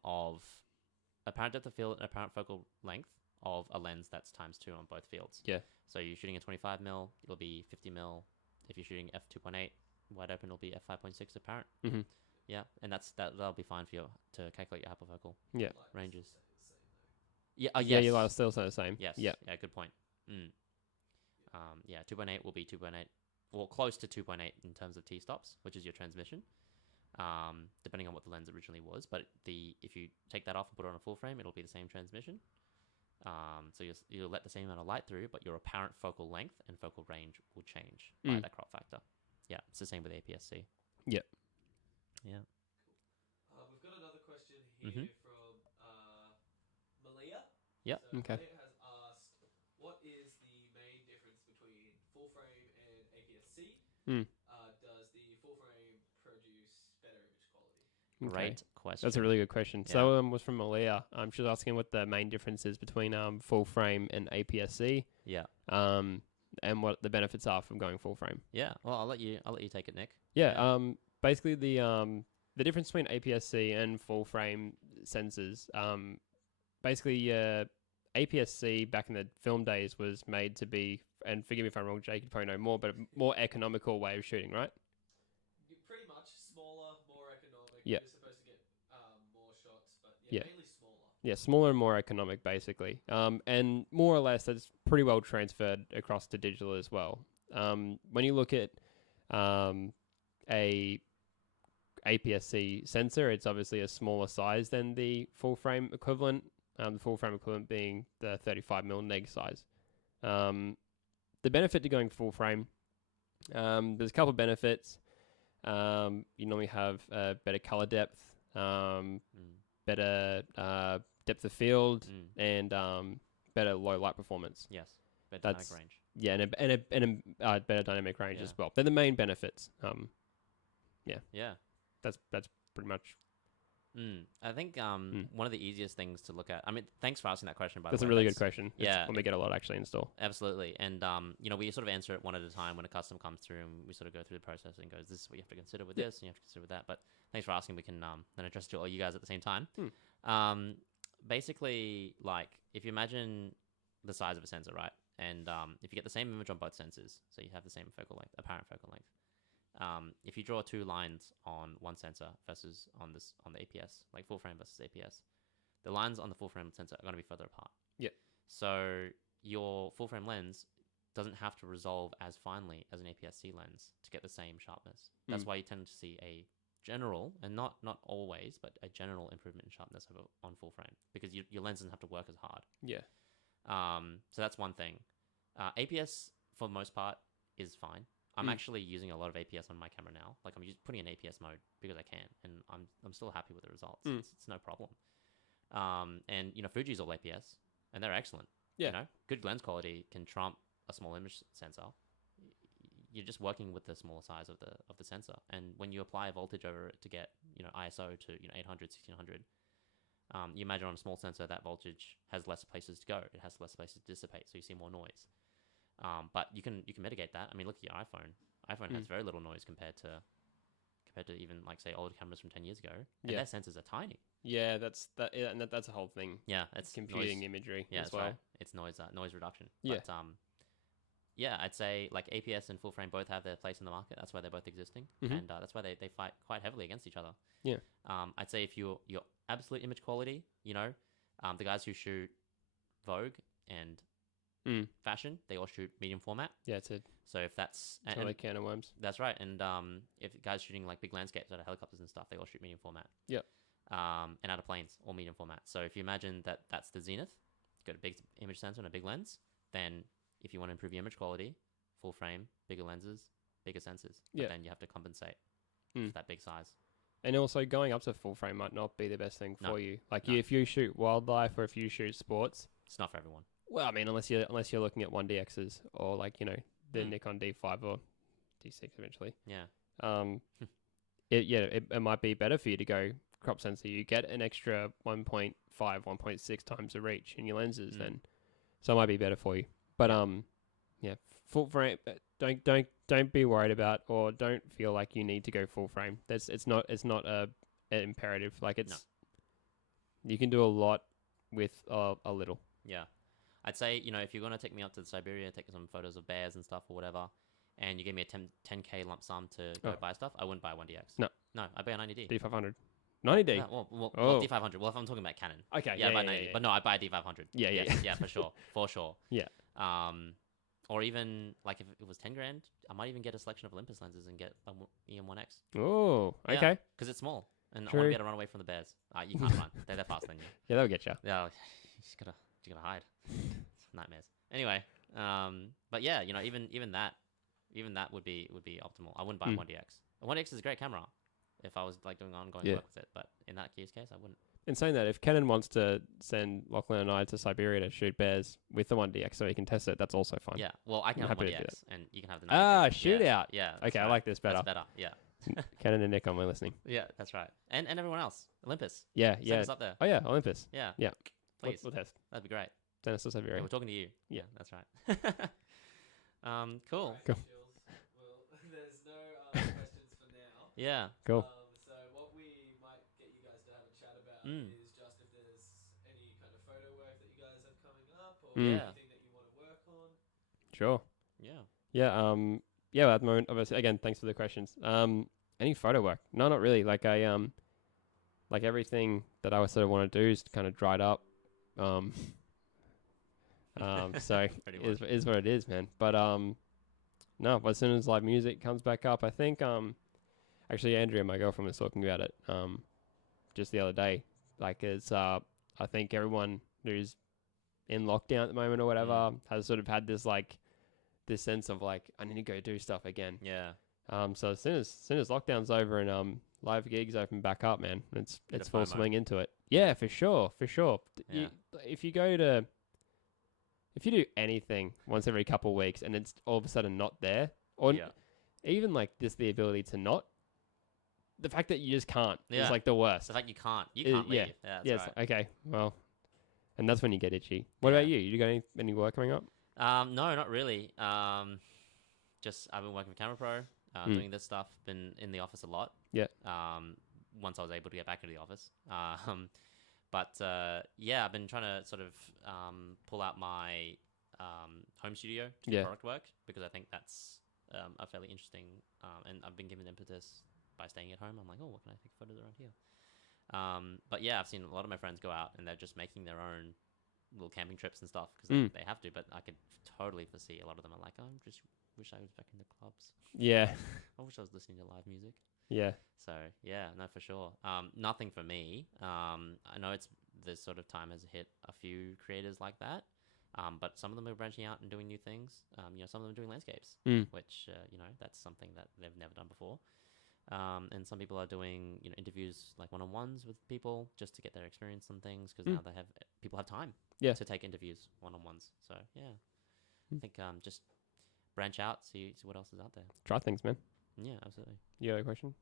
apparent focal length of a lens that's × 2 on both fields. Yeah. So you're shooting a 25mm, it'll be 50mm. If you're shooting f2.8 wide open, it'll be f5.6 apparent. Mm-hmm. Yeah, and that'll be fine for you to calculate your hyperfocal Yeah. ranges. Yeah. Yeah. Yeah, you are still the same. Yes. Yeah. Yeah. Good point. 2.8 will be 2.8, or close to 2.8 in terms of t-stops, which is your transmission, depending on what the lens originally was. But if you take that off and put it on a full frame, it'll be the same transmission. So you'll let the same amount of light through, but your apparent focal length and focal range will change by that crop factor. Yeah, it's the same with APS-C. Yep. Yeah. We've got another question here from Malia. Yep. So Okay. Malia has asked, what is the main difference between full frame and APS-C? Does the full frame produce better image quality? Okay. Great question. That's a really good question. Yeah. So was from Malia. She was asking what the main difference is between full frame and APS-C. Yeah. And what the benefits are from going full frame. Yeah. Well, I'll let you take it, Nick. Yeah. Basically the difference between APS-C and full frame sensors. Basically, APS-C back in the film days was made to be, and forgive me if I'm wrong, Jake, you probably know more, but a more economical way of shooting, right? Pretty much smaller, more economic. Yeah. You're supposed to get more shots, but Yeah. mainly smaller. Yeah, smaller and more economic, basically. And more or less, that's pretty well transferred across to digital as well. When you look at a APS-C sensor, it's obviously a smaller size than the full frame equivalent. The full frame equivalent being the 35mm neg size. The benefit to going full frame, there's a couple of benefits. You normally have better color depth, better depth of field, and better low light performance. Yes. Better dynamic range. Yeah, and a better dynamic range as Yeah. well. They're the main benefits. Yeah. That's pretty much. I think one of the easiest things to look at. I mean, thanks for asking that question. By That's the a way, really good question. It's Yeah, one we get a lot actually in store. absolutely. And we sort of answer it one at a time when a custom comes through, and we sort of go through the process and goes, "This is what you have to consider with this, and you have to consider with that." But thanks for asking. We can then address to all you guys at the same time. Basically, like if you imagine the size of a sensor, right? And if you get the same image on both sensors, so you have the same focal length, apparent focal length. If you draw two lines on one sensor versus on the APS, like full frame versus APS, the lines on the full frame sensor are going to be further apart. Yeah. So your full frame lens doesn't have to resolve as finely as an APS-C lens to get the same sharpness. That's why you tend to see a general, and not always, but a general improvement in sharpness on full frame, because your lens doesn't have to work as hard. Yeah. So that's one thing. APS, for the most part, is fine. I'm actually using a lot of APS on my camera now. Like I'm just putting in APS mode because I can, and I'm still happy with the results. It's no problem. And Fuji's all APS, and they're excellent. Yeah. Good lens quality can trump a small image sensor. You're just working with the smaller size of the sensor, and when you apply a voltage over it to get ISO to 800, 1600, you imagine on a small sensor that voltage has less places to go. It has less places to dissipate, so you see more noise. But you can mitigate that. I mean, look at your iPhone. iPhone has very little noise compared to even like say older cameras from 10 years ago. And their sensors are tiny. Yeah, that's a whole thing. Yeah, it's computing noise, imagery yeah, as well. right. It's noise reduction. Yeah. But I'd say like APS and full frame both have their place in the market. That's why they're both existing, and that's why they fight quite heavily against each other. Yeah. I'd say if your absolute image quality, the guys who shoot Vogue and fashion, they all shoot medium format. Yeah, it's a So if that's totally can of worms. that's right, and if guys shooting like big landscapes out of helicopters and stuff, they all shoot medium format. Yep. And out of planes, all medium format. So if you imagine that's the zenith, you've got a big image sensor and a big lens, then if you want to improve your image quality, full frame, bigger lenses, bigger sensors. But then you have to compensate for that big size. And also going up to full frame might not be the best thing for you. Like No. if you shoot wildlife or if you shoot sports, It's not for everyone. well, I mean, unless you're looking at 1DXs or like the Nikon D5 or D6 eventually. Yeah. It might be better for you to go crop sensor. You get an extra 1.5, 1.6 times the reach in your lenses, then so it might be better for you. But full frame. Don't be worried about or don't feel like you need to go full frame. It's not an imperative. Like you can do a lot with a little. Yeah. I'd say, if you're going to take me up to Siberia, take some photos of bears and stuff or whatever, and you give me a 10K lump sum to go buy stuff, I wouldn't buy a 1DX. No, I'd buy a 90D. D500. 90D? No, well, D500. Well, if I'm talking about Canon. Okay, Yeah, I'd buy 90. But no, I'd buy a D500. Yeah, Yeah, for sure. For sure. Yeah. Or even, like, if it was 10 grand, I might even get a selection of Olympus lenses and get an EM1X. Oh, okay. Because it's small. And True. I want to be able to run away from the bears. You can't run. They're faster than you. Yeah, they'll get you. Yeah, you just gotta hide. It's nightmares. Anyway, but yeah, even that would be optimal. I wouldn't buy a 1DX. A 1DX is a great camera if I was like doing ongoing work with it, but in that case, I wouldn't. In saying that, if Canon wants to send Lachlan and I to Siberia to shoot bears with the 1DX so he can test it, that's also fine. Yeah, well, I can have a happy to do 1DX and you can have the 90D. Shootout. Yeah. Okay, I like this better. That's better. Yeah. Canon and Nikon, we're listening. Yeah, that's right. And everyone else, Olympus. Yeah, Send us up there. Oh yeah, Olympus. Yeah. Yeah. Please. We'll test. That'd be great. Send us to Siberia. Yeah, we're talking to you. Yeah. That's right. Cool. Alright, Jules. Well, there's no questions for now. Yeah. Cool. So what we might get you guys to have a chat about is just if there's any kind of photo work that you guys have coming up or anything that you want to work on. Sure. Yeah. Yeah. Yeah. At the moment, obviously, again, thanks for the questions. Any photo work? No, not really. Like like everything that I sort of want to do is kind of dried up. So is what it is, man. But no. But as soon as live music comes back up, I think actually Andrea, my girlfriend, was talking about it just the other day. Like it's I think everyone who's in lockdown at the moment or whatever has sort of had this sense of like I need to go do stuff again. Yeah. So as soon as lockdown's over and live gigs open back up, man, it's full FOMO. swing into it. Yeah, for sure. Yeah. If you go to if you do anything once every couple of weeks and it's all of a sudden not there, or even like just the ability to not, the fact that you just can't is like the worst. The fact you can't leave. Yeah, that's right. Okay, well, and that's when you get itchy. What about you? You got any work coming up? No, not really. Just I've been working with CameraPro, doing this stuff. Been in the office a lot. Yeah. Once I was able to get back into the office. I've been trying to sort of pull out my home studio to do product work, because I think that's a fairly interesting, and I've been given impetus by staying at home. I'm like, oh, what can I take photos around here? I've seen a lot of my friends go out and they're just making their own little camping trips and stuff because they have to. But I could totally foresee a lot of them are like, oh, I just wish I was back in the clubs. Yeah. I wish I was listening to live music. Yeah. So yeah, no, for sure. Nothing for me. I know this sort of time has hit a few creators like that. But some of them are branching out and doing new things. Some of them are doing landscapes, which that's something that they've never done before. And some people are doing interviews like one-on-ones with people just to get their experience on things, because now people have time to take interviews one-on-ones. So yeah, I think just branch out, see what else is out there. Try things, man. Yeah, absolutely. You have a question?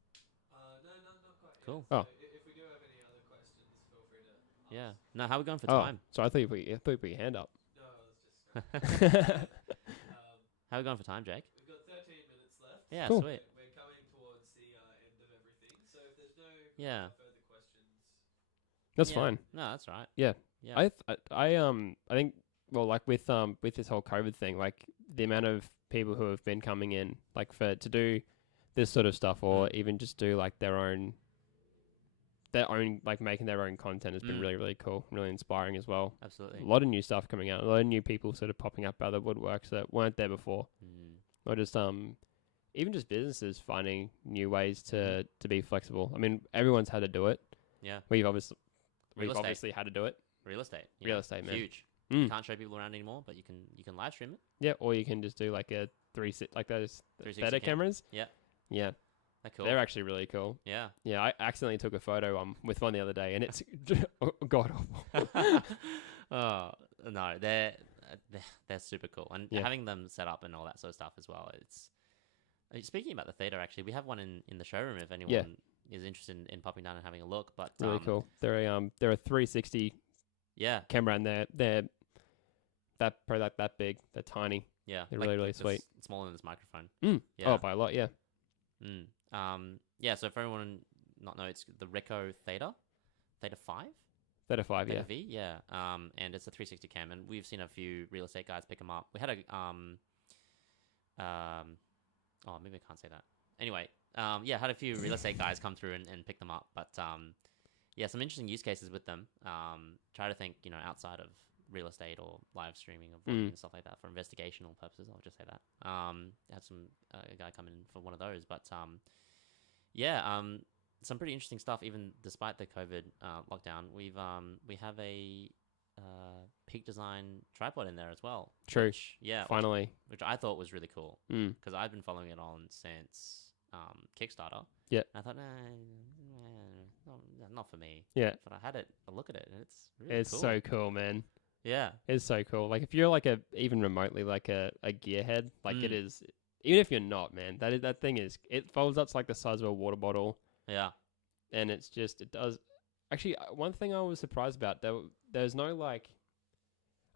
No, not quite. Cool. Yet. Oh. So if we do have any other questions, feel free to ask. Yeah. No, how are we going for time? So I thought you put your hand up. No, it's just. How are we going for time, Jake? We've got 13 minutes left. Yeah, cool. Sweet. We're coming towards the end of everything. So if there's no further questions, That's fine. No, that's right. Yeah. Yeah. I think, well, like with this whole COVID thing, like the amount of people who have been coming in like to do this sort of stuff, or even just do like their own like making their own content has been really, really cool, really inspiring as well. Absolutely. A lot of new stuff coming out, a lot of new people sort of popping up out of the woodworks that weren't there before. Or just even just businesses finding new ways to be flexible. I mean, everyone's had to do it. Yeah. We've obviously had to do it. Real estate. Real estate, man. Huge. You can't show people around anymore, but you can live stream it. Yeah, or you can just do like a like those better cameras. Yeah. Yeah. They're cool. They're actually really cool. Yeah. Yeah, I accidentally took a photo with one the other day, and it's god awful. Oh no, they're super cool, and having them set up and all that sort of stuff as well. Speaking about the theta, actually, we have one in the showroom if anyone is interested in popping down and having a look. But really cool. They're a 360 camera, and they're probably like that big. They're tiny. Yeah, they're really sweet. Smaller than this microphone. Yeah. Oh, by a lot. Yeah. So for everyone not know, it's the Ricoh Theta 5. Theta 5, Theta V, yeah. And it's a 360 cam, and we've seen a few real estate guys pick them up. We had maybe I can't say that. Anyway, had a few real estate guys come through and pick them up. But some interesting use cases with them. Try to think, outside of real estate or live streaming or vlogging and stuff like that for investigational purposes. I'll just say that. Had some a guy come in for one of those, but some pretty interesting stuff. Even despite the COVID lockdown, we have a Peak Design tripod in there as well. True. Finally, which I thought was really cool because I've been following it on since Kickstarter. Yeah. And I thought, not for me. Yeah. But I had a look at it, and it's really cool. So cool, man. Yeah. It's so cool. Like if you're like even remotely like a gearhead, like it is. Even if you're not, man, that thing it folds up to like the size of a water bottle. Yeah. And it does. Actually, one thing I was surprised about, there's no like,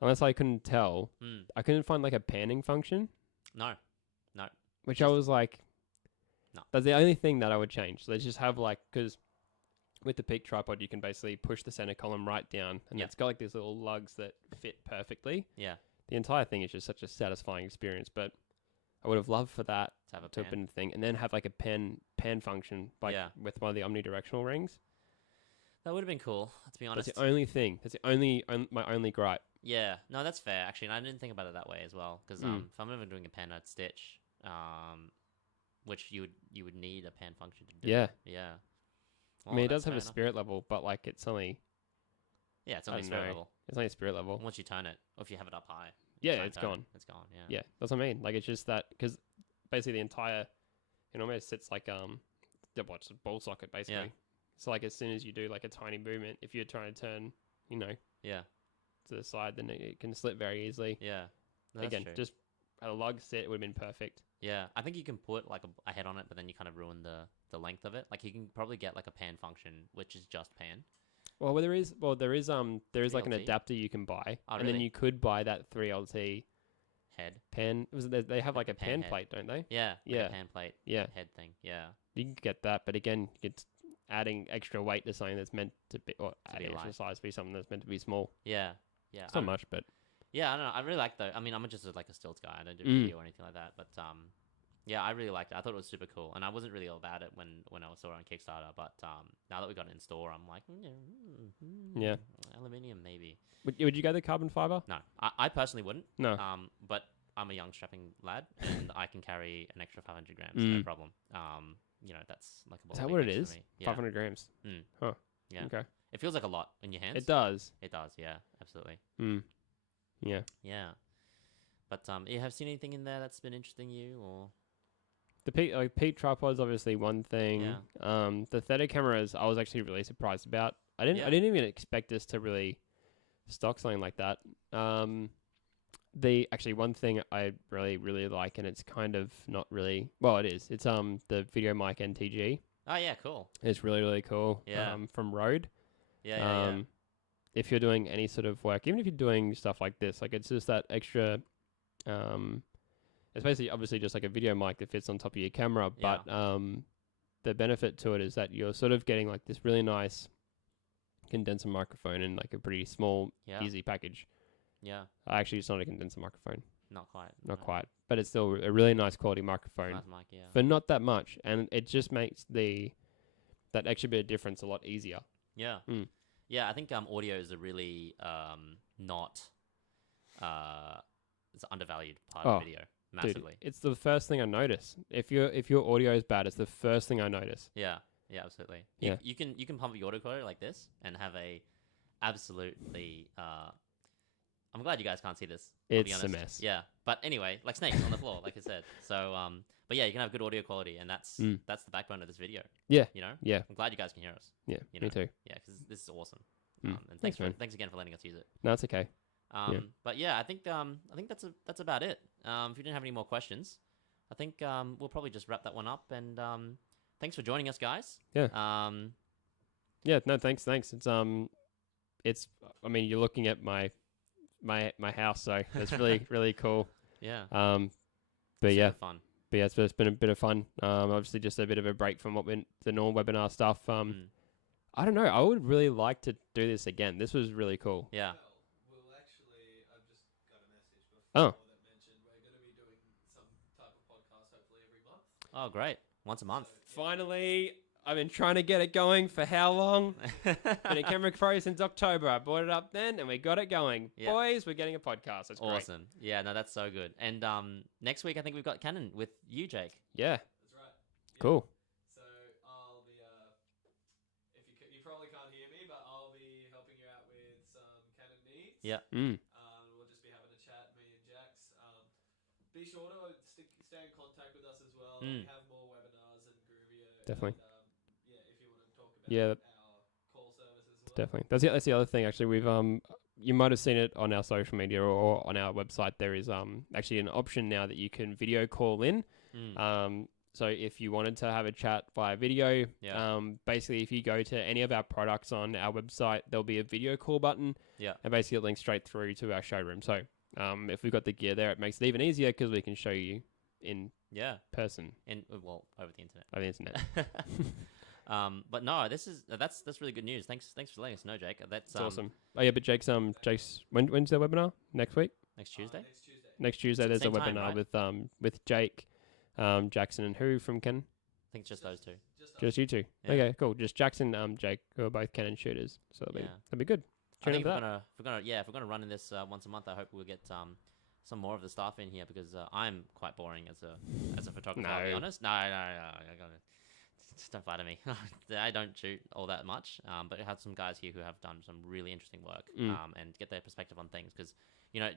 unless I couldn't tell, I couldn't find like a panning function. No. Which I was like, no. That's the only thing that I would change. So let's just have like, because with the Peak tripod, you can basically push the center column right down, and it's got like these little lugs that fit perfectly. Yeah. The entire thing is just such a satisfying experience, but I would have loved for that to have to open the thing, and then have like a pan function, like with one of the omnidirectional rings. That would have been cool, to be honest. That's the only thing. That's the my only gripe. Yeah, no, that's fair. Actually, and I didn't think about it that way as well. Because if I'm ever doing a pan, I'd stitch, which you would need a pan function to do. Yeah. Well, I mean, it does have a spirit level, but like it's only. Yeah, it's only spirit level. It's only a spirit level. Once you turn it, or if you have it up high. Yeah, it's gone. It's gone. Yeah. Yeah, that's what I mean. Like it's just that because basically the entire, it almost sits like it's a ball socket basically. Yeah. So like as soon as you do like a tiny movement, if you're trying to turn, to the side, then it can slip very easily. Yeah. That's Again, true. just a lug set would have been perfect. Yeah, I think you can put like a head on it, but then you kind of ruin the length of it. Like you can probably get like a pan function, which is just pan. Well, there is like an 3LT? adapter you can buy, Oh, and then really? you could buy that 3LT Head. pan. They have like a pan pan head. plate, don't they? Yeah. Like Yeah. a pan plate. Yeah. Head thing. Yeah. You can get that, but again, it's adding extra weight to something that's meant to be, or To be adding extra light. size to be something that's meant to be small. Yeah. Yeah. It's not much, but Yeah, I don't know. I really like though. I mean, I'm just like a stills guy. I don't do Mm. video or anything like that. But yeah, I really liked it. I thought it was super cool, and I wasn't really all about it when I saw it on Kickstarter. But now that we got it in store, I'm like, Yeah. aluminium maybe. would you go the carbon fiber? No, I personally wouldn't. No. But I'm a young strapping lad, and I can carry an extra 500 grams, no problem. You know, that's like a ball Is that of what it weakness is? for me. Yeah. 500 grams. Mm. Huh. Yeah. Okay. It feels like a lot in your hands. It does. It does. Yeah, absolutely. Yeah. Yeah. But you have seen anything in there that's been interesting you or? The peak tripod's obviously one thing. The Theta cameras, I was actually really surprised about. I didn't even expect us to really stock something like that. The one thing I really like, and it's kind of not really, well, it is. It's the Video Mic NTG. Oh yeah, cool. It's really cool. Yeah. From Rode. Yeah. If you're doing any sort of work, even if you're doing stuff like this, like it's just that extra. It's basically obviously just like a video mic that fits on top of your camera, but the benefit to it is that you're sort of getting like this really nice condenser microphone in like a pretty small, easy package. Yeah. Actually, it's not a condenser microphone. Not quite. Not quite, but it's still a really nice quality microphone Nice mic, yeah. for not that much, and it just makes that extra bit of difference a lot easier. Yeah. Yeah, I think audio is a really not it's an undervalued part of video massively. Dude, it's the first thing I notice. If your audio is bad, it's the first thing I notice. Yeah, absolutely. Yeah. You can pump your audio quality like this and have a absolutely. I'm glad you guys can't see this. I'll be It's honest. a mess. Yeah, but anyway, like snakes on the floor, like I said. So, but yeah, you can have good audio quality, and that's the backbone of this video. Yeah. You know. Yeah. I'm glad you guys can hear us. Yeah. You Me know? too. Yeah, because this is awesome. Mm. And Thanks, man. thanks again for letting us use it. No, it's okay. But yeah, I think that's about it. If you didn't have any more questions, I think we'll probably just wrap that one up. And thanks for joining us, guys. Yeah. Yeah. No, thanks. It's I mean, you're looking at my house, so that's really really cool. Yeah. But yeah. Fun. But yeah, it's been a bit of fun. Obviously just a bit of a break from the normal webinar stuff. I don't know. I would really like to do this again. This was really cool. Yeah. Well, actually, I've just got a message before Oh. that mentioned we're going to be doing some type of podcast hopefully every month. Oh, great. Once a month. Finally, I've been trying to get it going for how long? Been a CameraPro since October. I bought it up then, and we got it going. Yeah. Boys, we're getting a podcast. That's great. Awesome. Yeah, no, that's so good. And next week, I think we've got Canon with you, Jake. Yeah. That's right. Yeah. Cool. So I'll be, you probably can't hear me, but I'll be helping you out with some Canon needs. Yeah. We'll just be having a chat, me and Jax. Be sure to stay in contact with us as well. We have more webinars and Groovia. Definitely. And, if you want to talk about Yeah. our call service as well. Definitely. That's the other thing. Actually, we've you might have seen it on our social media or on our website. There is actually an option now that you can video call in. So if you wanted to have a chat via video, basically if you go to any of our products on our website, there'll be a video call button. Yeah. And basically it links straight through to our showroom. So if we've got the gear there, it makes it even easier because we can show you in person. Well, over the internet. Over the internet. But no, that's really good news. Thanks for letting us know, Jake. That's awesome. Oh yeah, but Jake's when's their webinar? Next week? next Tuesday. Next Tuesday. Next Tuesday there's a Same time, webinar right? with Jake, Jackson and who from Canon? I think it's just those two. Just you two. Yeah. Okay, cool. Just Jackson, Jake, who are both Canon shooters. So that'll be good. I think Tune if in for we're gonna run in this once a month, I hope we'll get some more of the staff in here because I'm quite boring as a photographer. I'll be No. honest. No. I gotta, just don't flatter me. I don't shoot all that much, but I have some guys here who have done some really interesting work and get their perspective on things because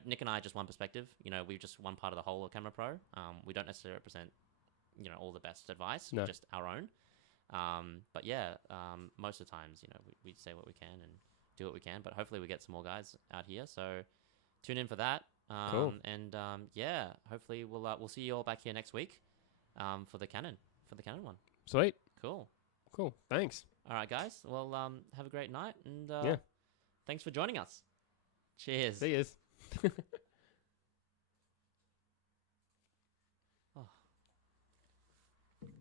Nick and I are just one perspective. We're just one part of the whole of CameraPro. We don't necessarily represent all the best advice. No. We're just our own. But yeah, most of the times we say what we can and do what we can. But hopefully we get some more guys out here. So tune in for that. Cool. And yeah, hopefully we'll see you all back here next week for the Canon one. Sweet. Cool. Thanks. All right, guys. Well, have a great night, and Yeah. thanks for joining us. Cheers. See yous.